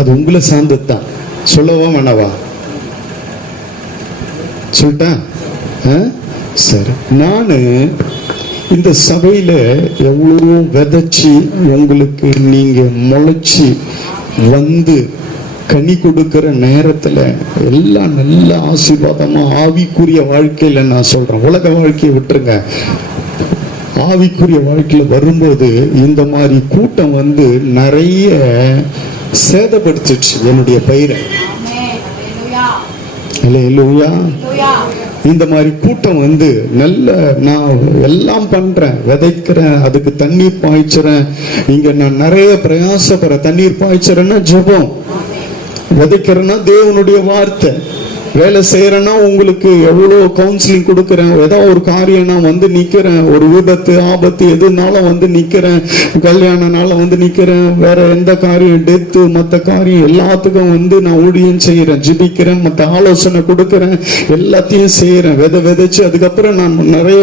அது உங்களை சார்ந்ததுதான். சொல்லவா வேணவா? சொல்லிட்டேன். சரி, நானு இந்த சபையில எவ்வளவு விதைச்சு உங்களுக்கு நீங்க முளைச்சு வந்து கனி கொடுக்கிற நேரத்துல எல்லாம் நல்ல ஆசீர்வாதமா ஆவிக்குரிய வாழ்க்கையில நான் சொல்றேன், உலக வாழ்க்கையை விட்டுருங்க, ஆவிக்குரிய வாழ்க்கையில வரும்போது இந்த மாதிரி கூட்டம் வந்து நிறைய சேதப்படுத்துச்சு என்னுடைய பயிரை. அல்லேலூயா. இந்த மாதிரி கூட்டம் வந்து நல்ல நான் எல்லாம் பண்றேன், விதைக்கிறேன், அதுக்கு தண்ணீர் பாய்ச்சுறேன். இங்க நான் நிறைய பிரயாசப்படுறேன். தண்ணீர் பாய்ச்சுறேன்னா ஜெபம், விதைக்கிறேன்னா தேவனுடைய வார்த்தை, வேலை செய்யறேன்னா உங்களுக்கு எவ்வளவு கவுன்சிலிங் கொடுக்கறேன், ஏதாவது ஒரு காரியம் நான் வந்து நிக்கிறேன், ஒரு விபத்து ஆபத்து எதுனாலும் வந்து நிக்கிறேன், கல்யாணனால வந்து நிக்கிறேன், வேற எந்த காரியம் டெத்து மற்ற காரியம் எல்லாத்துக்கும் வந்து நான் ஊழியம் செய்யறேன், ஜிபிக்கிறேன், மற்ற ஆலோசனை கொடுக்கறேன், எல்லாத்தையும் செய்யறேன். விதைச்சு அதுக்கப்புறம் நான் நிறைய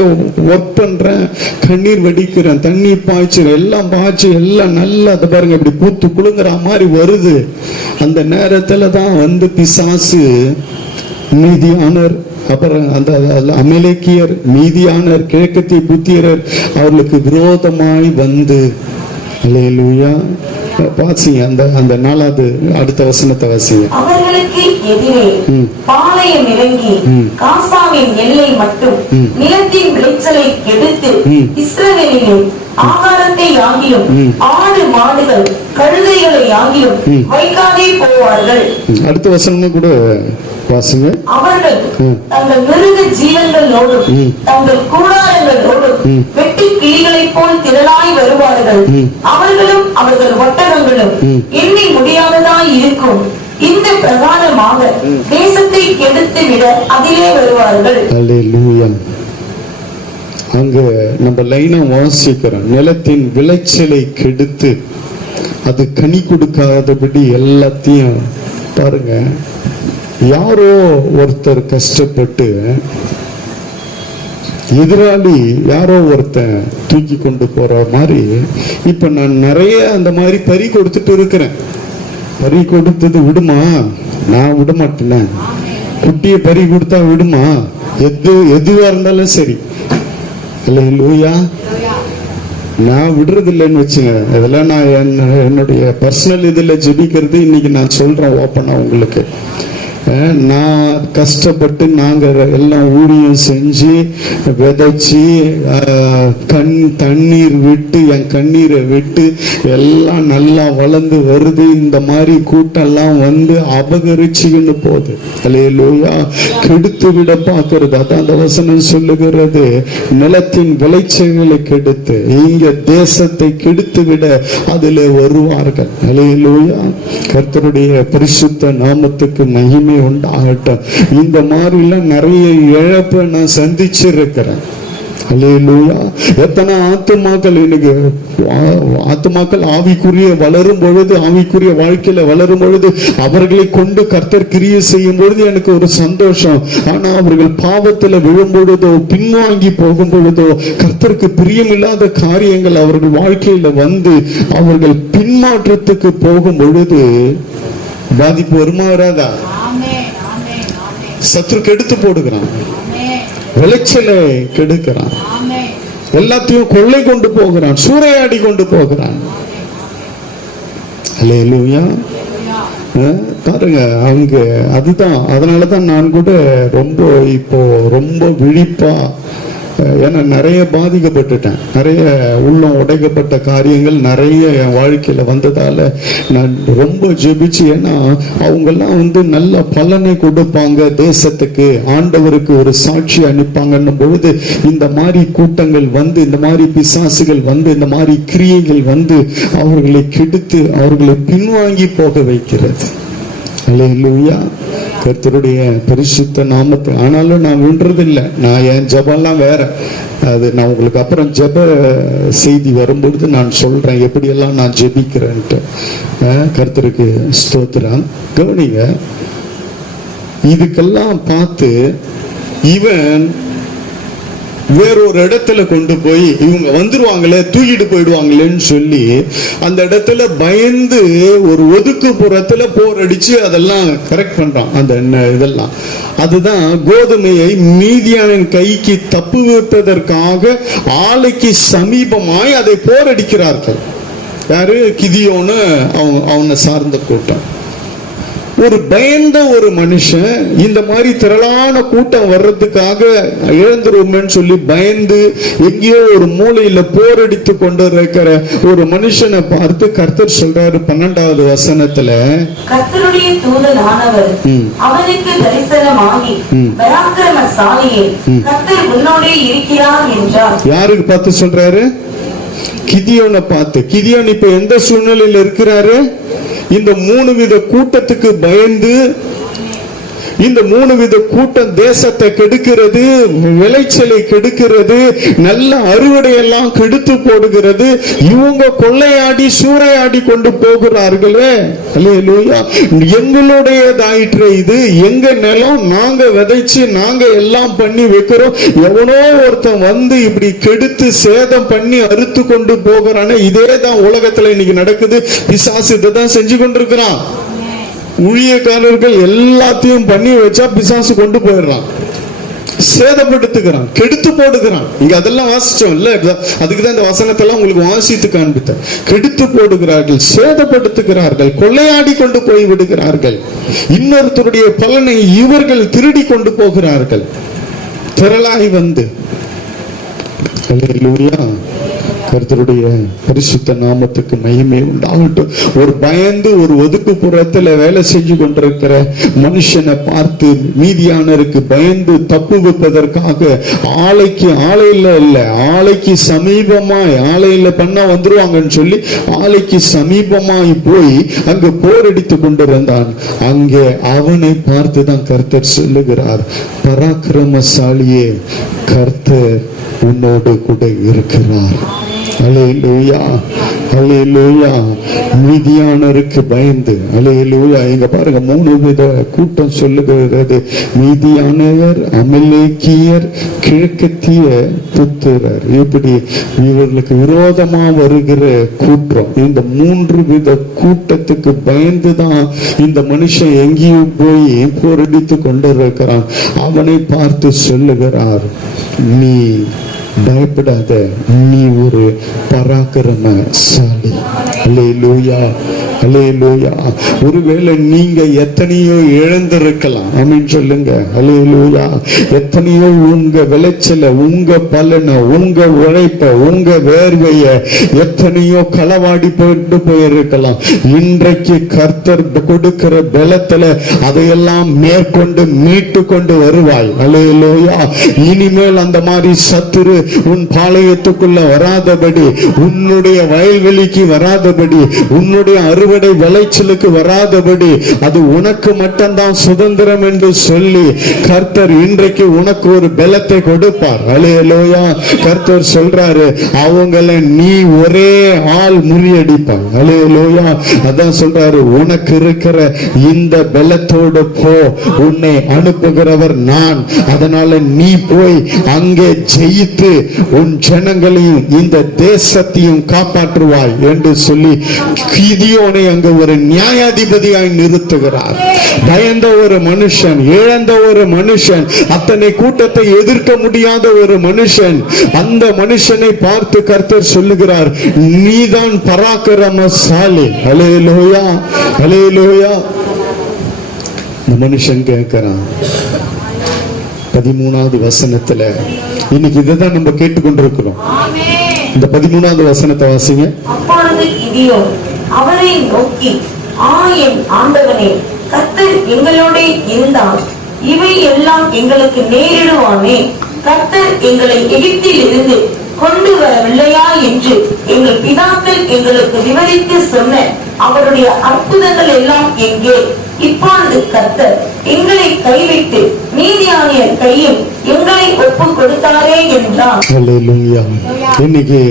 ஒர்க் பண்றேன், கண்ணீர் வடிக்கிறேன், தண்ணீர் பாய்ச்சுறேன், எல்லாம் பாய்ச்சி எல்லாம் நல்லா அதை பாருங்க இப்படி பூத்து குலுங்குற மாதிரி வருது. அந்த நேரத்துல தான் வந்து பிசாசு மீதியானர், அப்புறம் அந்த அமலேக்கியர், மீதியானர், கிழக்கத்திய புத்திரர் அவர்களுக்கு விரோதமாய் வந்து. அல்லேலூயா. வாசிங்க அந்த 4வது அடுத்த வசனத்தை வாசிங்க. அவர்களுக்கு எதிரே பாளையம் இறங்கி காசாவின் எல்லை மட்டும் நிலத்தின் விளைச்சலை கெடுத்து இஸ்ரவேலிலே ஆகாரத்தை ஆகியும் ஆடு மாடுகள் கழுதைகளை ஆகியும் வைக்காதே போவார்கள். அடுத்த வசனமும் கூட வாசிங்க. அவர்கள் தங்கள் மிருக ஜீவன்களோடும் தங்கள் கூடாரங்களோடும் வெட்டி கிளிகளைப் போல் திரளாய் வருவார்கள். அவர்களும் அவர்கள் ஒட்டகங்களும் எண்ணி முடியாததாய் இருக்கும். இந்த பிரகாரமாக தேசத்தை கெடுத்து விட அதிலே வருவார்கள். அல்லேலூயா. அங்க நம்ம லைனா வாசிக்கிறோம், நிலத்தின் விளைச்சலை கெடுத்து அது கனி கொடுக்காதபடி எல்லாத்தையும் பாருங்க. யாரோ ஒருத்தர் கஷ்டப்பட்டு எதிராளி யாரோ ஒருத்தன் தூக்கி கொண்டு போற மாதிரி இப்ப நான் நிறைய அந்த மாதிரி பறி கொடுத்துட்டு இருக்கிறேன். பறி கொடுத்தது விடுமா? நான் விட மாட்டேன். குட்டியை பறி கொடுத்தா விடுமா? எதுவா இருந்தாலும் சரி. அல்லேலூயா. நான் விடுறது இல்லைன்னு வச்சுங்க. இதெல்லாம் நான் என்னுடைய பர்சனல் இதுல ஜெபிக்கிறது இன்னைக்கு நான் சொல்றேன் ஓப்பனா உங்களுக்கு. நான் கஷ்டப்பட்டு நாங்க எல்லாம் ஊழியம் செஞ்சு விதைச்சி தண்ணீர் விட்டு என் கண்ணீரை விட்டு எல்லாம் நல்லா வளர்ந்து வருது. இந்த மாதிரி கூட்டெல்லாம் வந்து அபகரிச்சுன்னு போகுது. அல்லேலூயா. கெடுத்து விட பார்க்கறது. அதான் அந்த வசனம் சொல்லுகிறது, நிலத்தின் விளைச்சல்களை கெடுத்து இங்க தேசத்தை கெடுத்து விட அதில் வருவார்கள். அல்லேலூயா. கர்த்தருடைய பரிசுத்த நாமத்துக்கு மகிமை உண்டாகட்டும். இந்த மாதிரி எல்லாம் நிறைய இழப்பை நான் சந்திச்சிருக்கிறேன். அல்லேலூயா. எத்தனை ஆத்துமாக்கள் இன்னைக்கு ஆத்துமாக்கள் ஆவிக்குரிய வளரும் பொழுது, ஆவிக்குரிய வாழ்க்கையில வளரும் பொழுது அவர்களை கொண்டு கர்த்தர் கிரியை செய்யும் பொழுது எனக்கு ஒரு சந்தோஷம். ஆனா அவர்கள் பாவத்துல விழும் பொழுதோ, பின்வாங்கி போகும் பொழுதோ, கர்த்தருக்கு பிரியமில்லாத காரியங்கள் அவர்கள் வாழ்க்கையில வந்து அவர்கள் பின்மாற்றத்துக்கு போகும் பொழுது பாதிப்பு வருமா வராதா? சத்துரு கெடுத்து போடுகிறான், விளைச்சலை கெடுக்கிறான், எல்லாத்தையும் கொள்ளை கொண்டு போகிறான், சூறையாடி கொண்டு போகிறான். அல்லேலூயா. பாருங்க, அவங்க அதுதான். அதனாலதான் நான் கூட ரொம்ப விழிப்பா, ஏன்னா நிறைய பாதிக்கப்பட்டுட்டேன், நிறைய உள்ளம் உடைக்கப்பட்ட காரியங்கள் நிறைய என் வாழ்க்கையில வந்ததால நான் ரொம்ப ஜெபிச்சு, ஏன்னா அவங்கெல்லாம் நல்ல பலனை கொடுப்பாங்க தேசத்துக்கு, ஆண்டவருக்கு ஒரு சாட்சி அனுப்பாங்கன்னும் பொழுது இந்த மாதிரி கூட்டங்கள் இந்த மாதிரி பிசாசுகள் இந்த மாதிரி கிரியைகள் அவர்களை கெடுத்து அவர்களை பின்வாங்கி போக வைக்கிறது. அல்லேலூயா. கர்த்தருடைய பரிசுத்த நாமத்தை. ஆனாலும் நான் விடுறதில்லை. நான் என் ஜெபம்லாம் வேற, அது நான் உங்களுக்கு அப்புறம் ஜெப செய்தி வரும்பொழுது நான் சொல்றேன் எப்படியெல்லாம் நான் ஜெபிக்கிறேன்ட்டு. கர்த்தருக்கு ஸ்தோத்திரம். கவனிங்க, இதுக்கெல்லாம் பார்த்து இவன் வேறொரு இடத்துல கொண்டு போய் இவங்க வந்துருவாங்களே, தூக்கிட்டு போயிடுவாங்களேன்னு சொல்லி அந்த இடத்துல பயந்து ஒரு ஒதுக்குப்புறத்துல போர் அடிச்சு அதெல்லாம் கரெக்ட் பண்றான். அந்த இதெல்லாம் அதுதான் கோதுமையை மீதியானின் கைக்கு தப்புவிப்பதற்காக ஆலைக்கு சமீபமாய் அதை போர் அடிக்கிறார்கள். யாரு? கிதியோன்னு அவனை சார்ந்த கூட்டம். ஒரு பயந்த ஒரு மனுஷன் இந்த மாதிரி திரளான கூட்டம் வர்றதுக்காக எழுந்துருவோம்னு சொல்லி பயந்து எங்கேயோ ஒரு மூலையில போரடித்து கொண்டு இருக்கிற ஒரு மனுஷனை பார்த்து கர்த்தர் சொல்றாரு 12வது வசனத்துல, கர்த்தருடைய தூதனானவர் அவனுக்கு தரிசனமாகி பராக்கிரமசாலியே கர்த்தர் உன்னோடே இருக்கிறார் என்றார். யாருக்கு பார்த்து சொல்றாரு? கிதியோனை பார்த்து. கிதியோன் இப்ப எந்த சூழ்நிலையில் இருக்கிறாரு? இந்த 3 வித கூட்டத்துக்கு பயந்து, இந்த 3 வித கூட்டம் தேசத்தை கெடுக்கிறது, விளைச்சலை கெடுக்கிறது, நல்ல அறுவடையெல்லாம் கெடுத்து போடுகிறது. இவங்க கொள்ளையாடி சூறையாடி கொண்டு போகிறார்களே. அல்லேலூயா. எங்களுடையதாயிற்று, இது எங்க நிலம், நாங்க விதைச்சு நாங்க எல்லாம் பண்ணி வைக்கிறோம். எவனோ ஒருத்தன் இப்படி கெடுத்து சேதம் பண்ணி அறுத்து கொண்டு போகிறானே. இதே தான் உலகத்துல இன்னைக்கு நடக்குது. பிசாசு இதை தான் செஞ்சு கொண்டிருக்கிறான். ஊழியக்காரர்கள் எல்லாத்தையும் பண்ணி வச்சா பிசாசு கொண்டு போயிடுறான், சேதப்படுத்துகிறான், கெடுத்து போடுகிறான். இங்க அதெல்லாம் வாசிச்சோம் இல்ல? அதுக்குதான் இந்த வசனத்தெல்லாம் உங்களுக்கு வாசித்து காண்பித்தேன். கெடுத்து போடுகிறார்கள், சேதப்படுத்துகிறார்கள், கொள்ளையாடி கொண்டு போய் விடுகிறார்கள். இன்னொருத்தருடைய பலனை இவர்கள் திருடி கொண்டு போகிறார்கள். திரளாய் அல்லேலூயா. கர்த்தருடைய பரிசுத்த நாமத்துக்கு மகிமை உண்டாகட்டும். ஒரு பயந்து ஒரு ஒதுக்குப்புறத்துல வேலை செஞ்சு கொண்டிருக்கிற மனுஷனை பார்த்து மீதியானருக்கு பயந்து தப்பு வைப்பதற்காக ஆலைக்கு சமீபமாய், ஆலையில பண்ணா வந்துருவாங்கன்னு சொல்லி ஆலைக்கு சமீபமாய் போய் அங்கு போரடித்து கொண்டிருந்தான். அங்கே அவனை பார்த்துதான் கர்த்தர் சொல்லுகிறார், பராக்கிரமசாலியே கர்த்தர் உன்னோடு கூட இருக்கிறார். அல்லேலூயா, அல்லேலூயா. மீதியானருக்கு பயந்து, அல்லேலூயா. இங்க பாருங்க 3 வித கூட்டம் சொல்லுகிறது. மீதியானவர், அமலேக்கியர், கிழக்கத்திய புத்திரர். இப்படி இவர்களுக்கு விரோதமா வருகிற கூட்டம். இந்த 3 வித கூட்டத்துக்கு பயந்துதான் இந்த மனுஷன் எங்கேயும் போய் போரடித்து கொண்டிருக்கிறான். அவனை பார்த்து சொல்லுகிறார், நீ பயப்படாத, நீ ஒரு பராக்கிரமசாலி. அல்லேலூயா, அல்லேலூயா. ஒருவேளை நீங்க எத்தனையோ இழந்திருக்கலாம், ஆமென் சொல்லுங்க. அல்லேலூயா. எத்தனையோ உங்க விளைச்சல, உங்க பலனை, உங்க உழைப்ப, உங்க வேர்வைய எத்தனையோ களவாடி போயிட்டு போயிருக்கலாம். இன்றைக்கு கர்த்தர் கொடுக்கிற பலத்துல அதையெல்லாம் மேற்கொண்டு மீட்டு கொண்டு வருவாய். அல்லேலூயா. இனிமேல் அந்த மாதிரி சத்துரு உன் பாளையத்துக்குள்ள வராதபடி, உன்னுடைய வயல்வெளிக்கு வராதபடி, உன்னுடைய அறுவடை விளைச்சலுக்கு வராதபடி அது உனக்கு மட்டும்தான் சுதந்திரம் என்று சொல்லி கர்த்தர் இன்றைக்கு உனக்கு ஒரு பலத்தை கொடுப்பார். அல்லேலூயா. கர்த்தர் சொல்றாரு, அவங்களை நீ ஒரே ஆள் முறியடிப்பார். அல்லேலூயா. அதான் சொல்றாரு, உனக்கு இருக்கிற இந்த பலத்தோடு போ, உன்னை அனுப்புகிறவர் நான். அதனால நீ போய் அங்கே ஜெயித்து உன் ஜனங்களையும் இந்த தேசத்தையும் காப்பாற்றுவாய் என்று சொல்லி கிதியோனை அங்கு ஒரு நியாயாதிபதியாய் நிறுத்துகிறார். பயந்த ஒரு மனுஷன், இழந்த ஒரு மனுஷன், அத்தனை கூட்டத்தை எதிர்க்க முடியாத ஒரு மனுஷன், அந்த மனுஷனை பார்த்து கர்த்தர் சொல்லுகிறார், நீதான் பராக்கிரமசாலி. அல்லேலூயா, அல்லேலூயா. இந்த மனுஷன் கேட்கிறான் 13வது வசனத்துல. இன்னைக்கு இதுதான் நம்ம கேட்டுக்கொண்டிருக்கிறோம். இந்த 13வது வசனத்தை வாசிங்க. அப்பொழுது கிதியோன் அவரை நோக்கி, என் ஆண்டவனே, கர்த்தர் எங்களோட இருந்தால் இவை எல்லாம் எங்களுக்கு நேரிடுவானே. கர்த்தர் எங்களை எகிப்தில் இருந்து கொண்டு வரவில்லையா என்று எங்கள் பிதாக்கள் எங்களுக்கு விவரித்து சொன்ன அவருடைய அற்புதங்கள் எல்லாம் எங்கே? இப்பொழுது கர்த்தர் எங்களை கைவிட்டு மீதியானியர் கையில் எங்களை ஒப்பு கொடுத்தாரே என்றார். அல்லேலூயா. இன்னைக்கு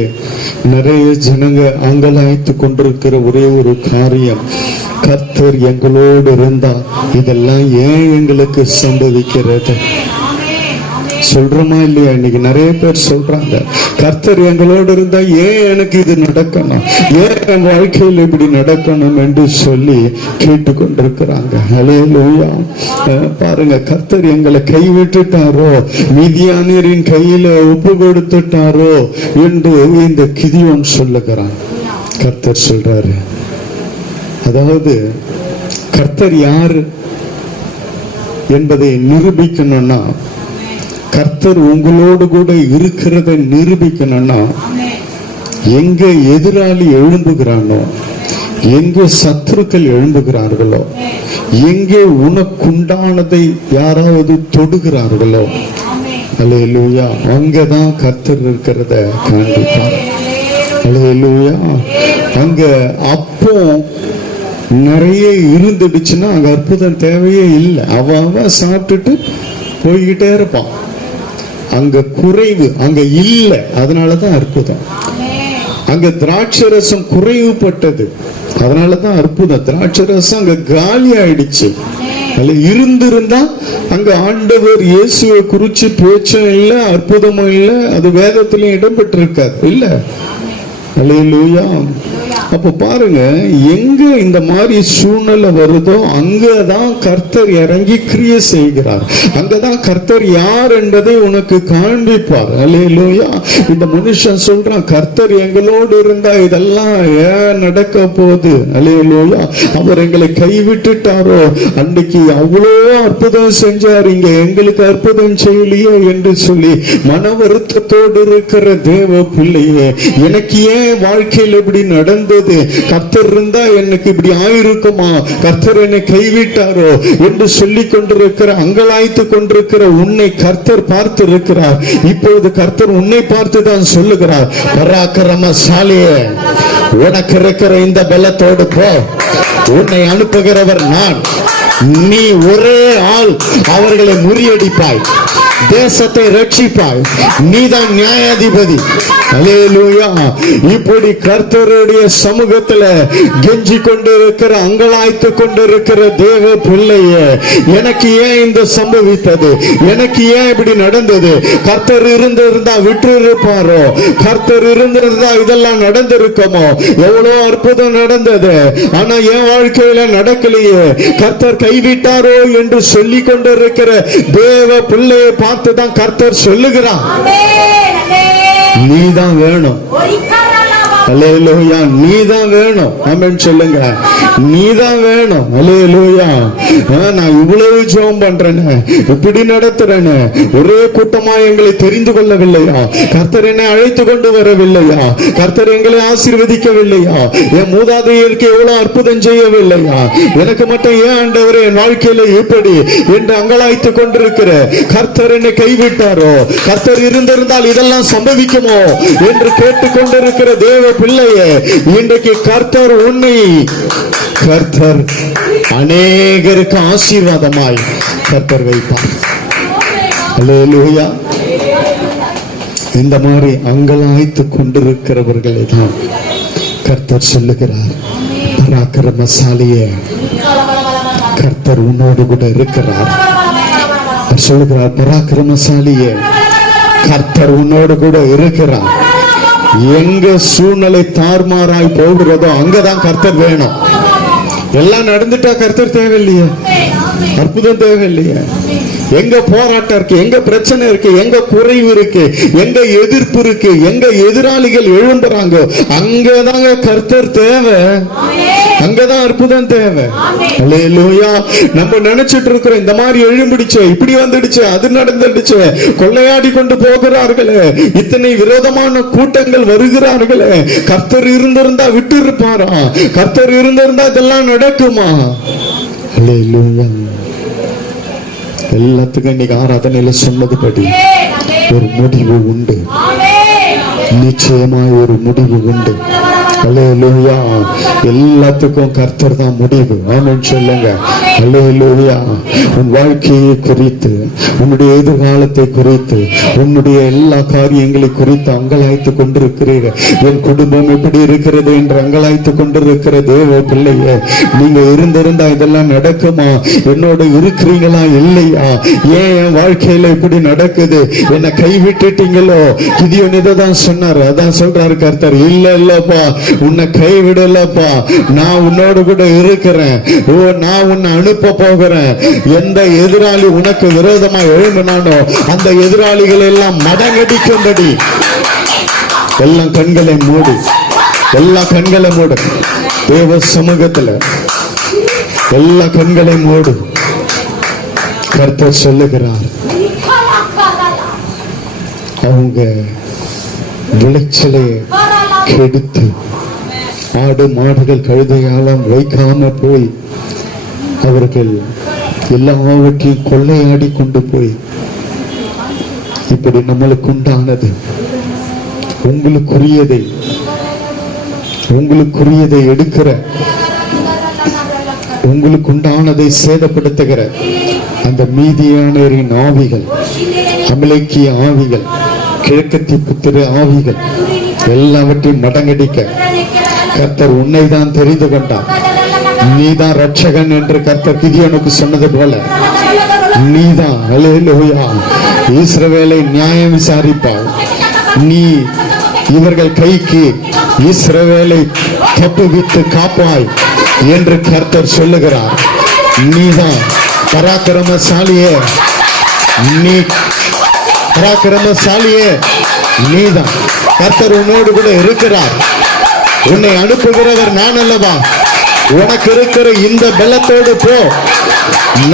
நிறைய ஜனங்க அங்கலாய்த்து கொண்டிருக்கிற ஒரே ஒரு காரியம், கர்த்தர் எங்களோடு இருந்தா இதெல்லாம் ஏன் எங்களுக்கு சம்பவிக்கிறது? சொல்றோமா இல்லையா? இன்னைக்கு நிறைய பேர் சொல்றாங்க, கர்த்தர் எங்களோடு இருந்தா ஏன் எனக்கு இது நடக்கணும், ஏன் என் வாழ்க்கையில் இப்படி நடக்கணும் என்று சொல்லி கேட்டுக்கொண்டிருக்கிறாங்க. அல்லேலூயா. பாருங்க, கர்த்தர் எங்களை கைவிட்டுட்டாரோ, மீதியானியரின் கையில ஒப்பு கொடுத்துட்டாரோ என்று இந்த கிதியோன் சொல்லுகிறான். கர்த்தர் சொல்றாரு, அதாவது கர்த்தர் யார் என்பதை நிரூபிக்கணும்னா, கர்த்தர் உங்களோடு கூட இருக்கிறதை நிரூபிக்கணும்னா, எங்க எதிராளி எழும்புகிறானோ, எங்கே சத்துருக்கள் எழும்புகிறார்களோ, எங்கே உனக்குண்டானதை யாராவது தொடுகிறார்களோ, அல்லேலூயா, அங்கதான் கர்த்தர் இருக்கிறத காண்பிப்பார். அல்லேலூயா. அங்க அப்போ நிறைய இருந்துடுச்சுன்னா அங்க அற்புதம் தேவையே இல்லை. அவன் சாப்பிட்டுட்டு போய்கிட்டே இருப்பான். அங்க குறைவு அங்க இல்லை, அதனாலதான் அற்புதம். அங்க திராட்சரசம் குறைவுபட்டது, அதனாலதான் அற்புதம். திராட்சரசம் அங்க காலி ஆயிடுச்சு. அதுல இருந்திருந்தா அங்க ஆண்டவர் இயேசுவை குறிச்சு பேச்சும் இல்லை, அற்புதமும் இல்லை, அது வேதத்திலையும் இடம்பெற்றிருக்காது இல்ல. அல்லேலூயா. அப்ப பாருங்க, எங்க இந்த மாதிரி சூழ்நிலை வருதோ அங்கதான் கர்த்தர் இறங்கி கிரியை செய்கிறார். அங்கதான் கர்த்தர் யார் என்பதை உனக்கு காண்பிப்பார். அல்லேலூயா. இந்த மனுஷன் சொல்றான், கர்த்தர் எங்களோடு இருந்தா இதெல்லாம் ஏன் நடக்க போகுது? அல்லேலூயா. அவர் எங்களை கைவிட்டுட்டாரோ, அன்னைக்கு அவ்வளோ அற்புதம் செஞ்சார், இங்க எங்களுக்கு அற்புதம் செய்யலையோ என்று சொல்லி மன வருத்தத்தோடு இருக்கிற தேவ பிள்ளையே, எனக்கு ஏன் வாழ்க்கையில் இப்படி நடந்தது? கர்த்தர் இருந்தா எனக்கு இப்படி ஆயிருக்குமா? கர்த்தர் என்னை கைவிட்டாரோ என்று சொல்லிக் கொண்டிருக்கிற, அங்கலாய்த்து கொண்டிருக்கிற உன்னை கர்த்தர் பார்த்து இருக்கிறார். இப்பொழுது கர்த்தர் உன்னை பார்த்து தான் சொல்லுகிறார், பராக்கிரமசாலியே, உனக்கு இருக்கிற இந்த பலத்தோடு போ, உன்னை அனுப்புகிறவர் நான். நீ ஒரே ஆள் அவர்களை முறியடிப்பாய், தேசத்தை ரட்சிப்பாய், நீதான் நியாயாதிபதி. அல்லேலூயா. இப்படி கர்த்தருடைய சமூகத்துல கெஞ்சி கொண்டிருக்கிற, அங்கலாய்த்து கொண்டிருக்கிற தேவ பிள்ளையே, எனக்கு ஏன் இந்த சம்பவித்தது? எனக்கு ஏன் இப்படி நடந்தது? கர்த்தர் இருந்திருந்தா விட்டு இருப்பாரோ? கர்த்தர் இருந்திருந்தா இதெல்லாம் நடந்திருக்குமோ? எவ்வளவு அற்புதம் நடந்தது, ஆனா என் வாழ்க்கையில நடக்கலையே. கர்த்தர் கைவிட்டாரோ என்று சொல்லி கொண்டிருக்கிற தேவ பிள்ளையை பார்த்துதான் கர்த்தர் சொல்லுகிறான், நீதான் வேணும். அல்லேலூயா. நீதான் வேணும். ஆமென் சொல்லுங்க. நீதான் வேணும். அல்லேலூயா. நான் இவ்வளவு ஜெபம் பண்றேன்னு, இப்படி நடத்துறேன்னு, ஒரே கூட்டமா எங்களை தெரிந்து கொள்ளவில்லையா? கர்த்தர் என்னை அழைத்து கொண்டு வரவில்லையா? கர்த்தர் எங்களை ஆசீர்வதிக்கவில்லையா? என் மூதாதையருக்கு எவ்வளவு அற்புதம் செய்யவில்லையா? எனக்கு மட்டும் ஏன் ஆண்டவரே என் வாழ்க்கையில இப்படி என்று அங்கலாய்த்து கொண்டிருக்கிற, கர்த்தர் என்னை கைவிட்டாரோ? கர்த்தர் இருந்திருந்தால் இதெல்லாம் சம்பவிக்குமோ என்று கேட்டுக்கொண்டிருக்கிற தேவ பிள்ளையே, இன்றைக்கு கர்த்தர் உன்னை அநேகருக்கு ஆசீர்வாதமாய் கர்த்தர் வைப்பார். அல்லேலூயா. இந்த மாதிரி அங்கலாய்த்து கொண்டிருக்கிறவர்களை தான் கர்த்தர் சொல்லுகிறார், பராக்கிரமசாலியே, கர்த்தர் உன்னோடு கூட இருக்கிறார். சொல்லுகிறார், பராக்கிரமசாலியே, கர்த்தர் உன்னோடு கூட இருக்கிறார். எங்க சூழ்நிலை தார்மாராய் போகிறதோ அங்கதான் கர்த்தர் வேணும். எல்லாம் நடந்துட்டா கர்த்தர் தேவையில்லையே, அற்புதம் தேவையில்லையே. எங்க போராட்டம் இருக்கு, எங்க பிரச்சனை இருக்கு, எங்க குறைவு இருக்கு, எங்க எதிர்ப்பு இருக்கு, எங்க எதிராளிகள் எழும்புறாங்க, அங்கதாங்க கர்த்தர் தேவை, அங்கதான் அற்புதம் தேவை. அல்லேலூயா. நம்ம நினைச்சிட்டு இருக்கிறோம், இந்த மாதிரி எழும்பிடுச்சு, இப்படி வந்துடுச்சு, அது நடந்துடுச்சு, கொள்ளையாடி கொண்டு போகிறார்களே, இத்தனை விரோதமான கூட்டங்கள் வருகிறார்களே, கர்த்தர் இருந்திருந்தா விட்டு இருப்பாரா? கர்த்தர் இருந்திருந்தா இதெல்லாம் நடக்குமா? அல்லேலூயா. எல்லாத்துக்கும் இன்னைக்கு ஆராதனையில சொன்னதுபடி ஒரு முடிவு உண்டு, நிச்சயமாய் ஒரு முடிவு உண்டு. அல்லேலூயா. எல்லாத்துக்கும் கர்த்தர் தான் முடிவு. ஆமென் சொல்லுங்க. அல்லேலூயா. உன் வாழ்க்கையை குறித்து, உன்னுடைய எதிர்காலத்தை குறித்து, உன்னுடைய எல்லா காரியங்களை குறித்து அங்கலாய்த்து கொண்டிருக்கிறீர்கள். என் குடும்பம் எப்படி இருக்கிறது என்று அங்கலாய்த்து கொண்டிருக்கிற தேவ பிள்ளைய, நீங்க இருந்திருந்தா இதெல்லாம் நடக்குமா? என்னோட இருக்கிறீங்களா இல்லையா? ஏன் என் வாழ்க்கையில இப்படி நடக்குது? என்னை கைவிட்டுட்டீங்களோ? கிதியோன் இதைதான் சொன்னாரு. அதான் சொல்றாரு கர்த்தர், இல்லப்பா, உன்னை கைவிடலப்பா, நான் உன்னோடு கூட இருக்கிறேன். ஓ, நான் உன்னை அனுப்ப போகிறேன். எந்த எதிராளி உனக்கு விரோதமா எழும்பினானோ அந்த எதிராளிகள் எல்லாம் மடங்கடிக்கும்படி எல்லாம் கண்களை மூடு, எல்லா கண்களை மூடு. தேவ சமூகத்துல எல்லா கண்களை மூடு. கர்த்தர் சொல்லுகிறார், அவங்க விளைச்சலை கெடுத்து ஆடு மாடுகள் கழுதையாலம் வைக்காம போய் அவர்கள் எல்லாவற்றையும் கொள்ளையாடி கொண்டு போய், இப்படி நம்மளுக்கு உண்டானது, உங்களுக்குரியதை எடுக்கிற, உங்களுக்கு உண்டானதை சேதப்படுத்துகிற அந்த மீதியானரின் ஆவிகள், அமலேக்கிய ஆவிகள், கிழக்கத்தி புத்திர ஆவிகள் எல்லாவற்றையும் மடங்கடிக்க கர்த்தர் உன்னை தான் தெரிந்து கொண்டார். நீதான் ரட்சகன் என்று கர்த்தர் கிதியோனுக்கு சொன்னது போல நீதான் அல்லேலூயா இஸ்ரவேலை நியாயம் விசாரிப்பாய். நீ இவர்கள் கைக்கு இஸ்ரவேலை தப்புவித்து காப்பாய் என்று கர்த்தர் சொல்லுகிறார். நீதான் பராக்கிரமசாலியே, நீ பராக்கிரமசாலியே, நீதான். கர்த்தர் உன்னோடு கூட இருக்கிறார். உன்னை அனுப்புகிறவர் நான் அல்லவா? உனக்கு இருக்கிற இந்த பலத்தோடு போ,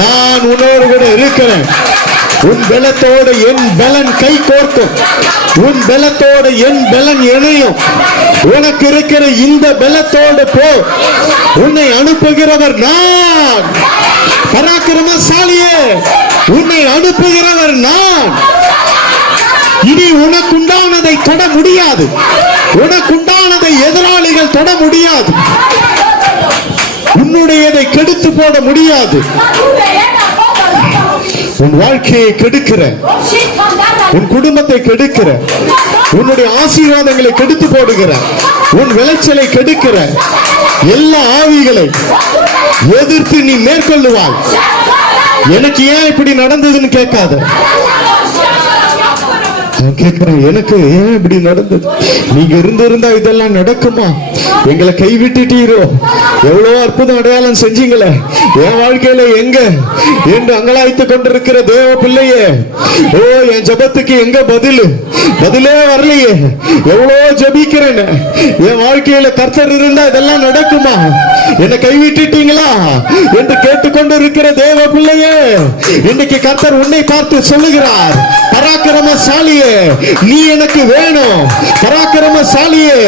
நான் உன்னோடு கூட இருக்கிறேன். உன் பலத்தோடு என் பலன் கை கோர்க்கும், உன் பலத்தோடு என் பலன் இணையும். உனக்கு இருக்கிற இந்த பலத்தோடு போ, உன்னை அனுப்புகிறவர் நான். பராக்கிரமசாலியே, உன்னை அனுப்புகிறவர் நான். இனி உனக்குண்டானதை தொட முடியாது, உனக்குண்டானதை எதிராளிகள் தொட முடியாது, உன்னுடையதை கெடுத்து போட முடியாது. உன் வாழ்க்கையை கெடுக்கிற, உன் குடும்பத்தை கெடுக்கிற, உன்னுடைய ஆசீர்வாதங்களை கெடுத்து போடுகிற, உன் விளைச்சலை கெடுக்கிற எல்லா ஆவிகளை எதிர்த்து நீ மேற்கொள்ளுவாய். எனக்கு ஏன் இப்படி நடந்ததுன்னு கேட்காத. கேட்கிறேன், எனக்கு ஏன் இப்படி நடந்தது? நீங்க இருந்திருந்தா இதெல்லாம் நடக்குமா? எங்களை கைவிட்டுட்டீரோ? எவ்வளவு அற்புதம் அடையாளம் செஞ்சீங்களே, என் வாழ்க்கையில எங்க என்று அங்கலாய்த்து கொண்டிருக்கிற தேவ பிள்ளையே, ஓ, என் ஜபத்துக்கு எங்க பதிலே வரலையே, எவ்வளவு ஜபிக்கிறேன், என் வாழ்க்கையில கர்த்தர் இருந்தா இதெல்லாம் நடக்குமா? என்னை கைவிட்டுட்டீங்களா என்று கேட்டுக்கொண்டு இருக்கிற தேவ பிள்ளையே, இன்னைக்கு கர்த்தர் உன்னை பார்த்து சொல்லுகிறார், பராக்கிரமசாலியே, நீ எனக்கு வேணும். பராக்கிரமசாலியே,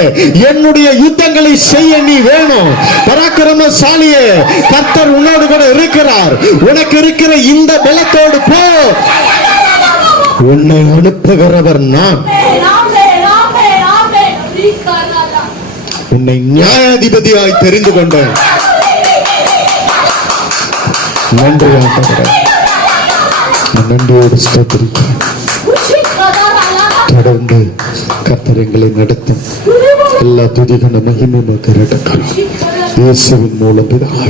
என்னுடைய யுத்தங்களை செய்ய நீ வேணும். பராக்கிரமசாலியே, கர்த்தர் உன்னோடு கூட இருக்கிறார். உனக்கு இருக்கிற இந்த பலத்தோடு போ, உன்னை அனுப்புகிறவர் நான். உன்னை நியாயாதிபதியாய் தெரிந்து கொண்டேன். நன்றி ஆண்டவரே, நன்றியோடு ஸ்தோத்திரிக்கிறேன். தொடர்ந்து கர்த்தர் எங்களை நடத்தும். எல்லா துதிகன மகிமையுமாக எடுக்கலாம். இயேசுவின் மூலம் பிதாவே.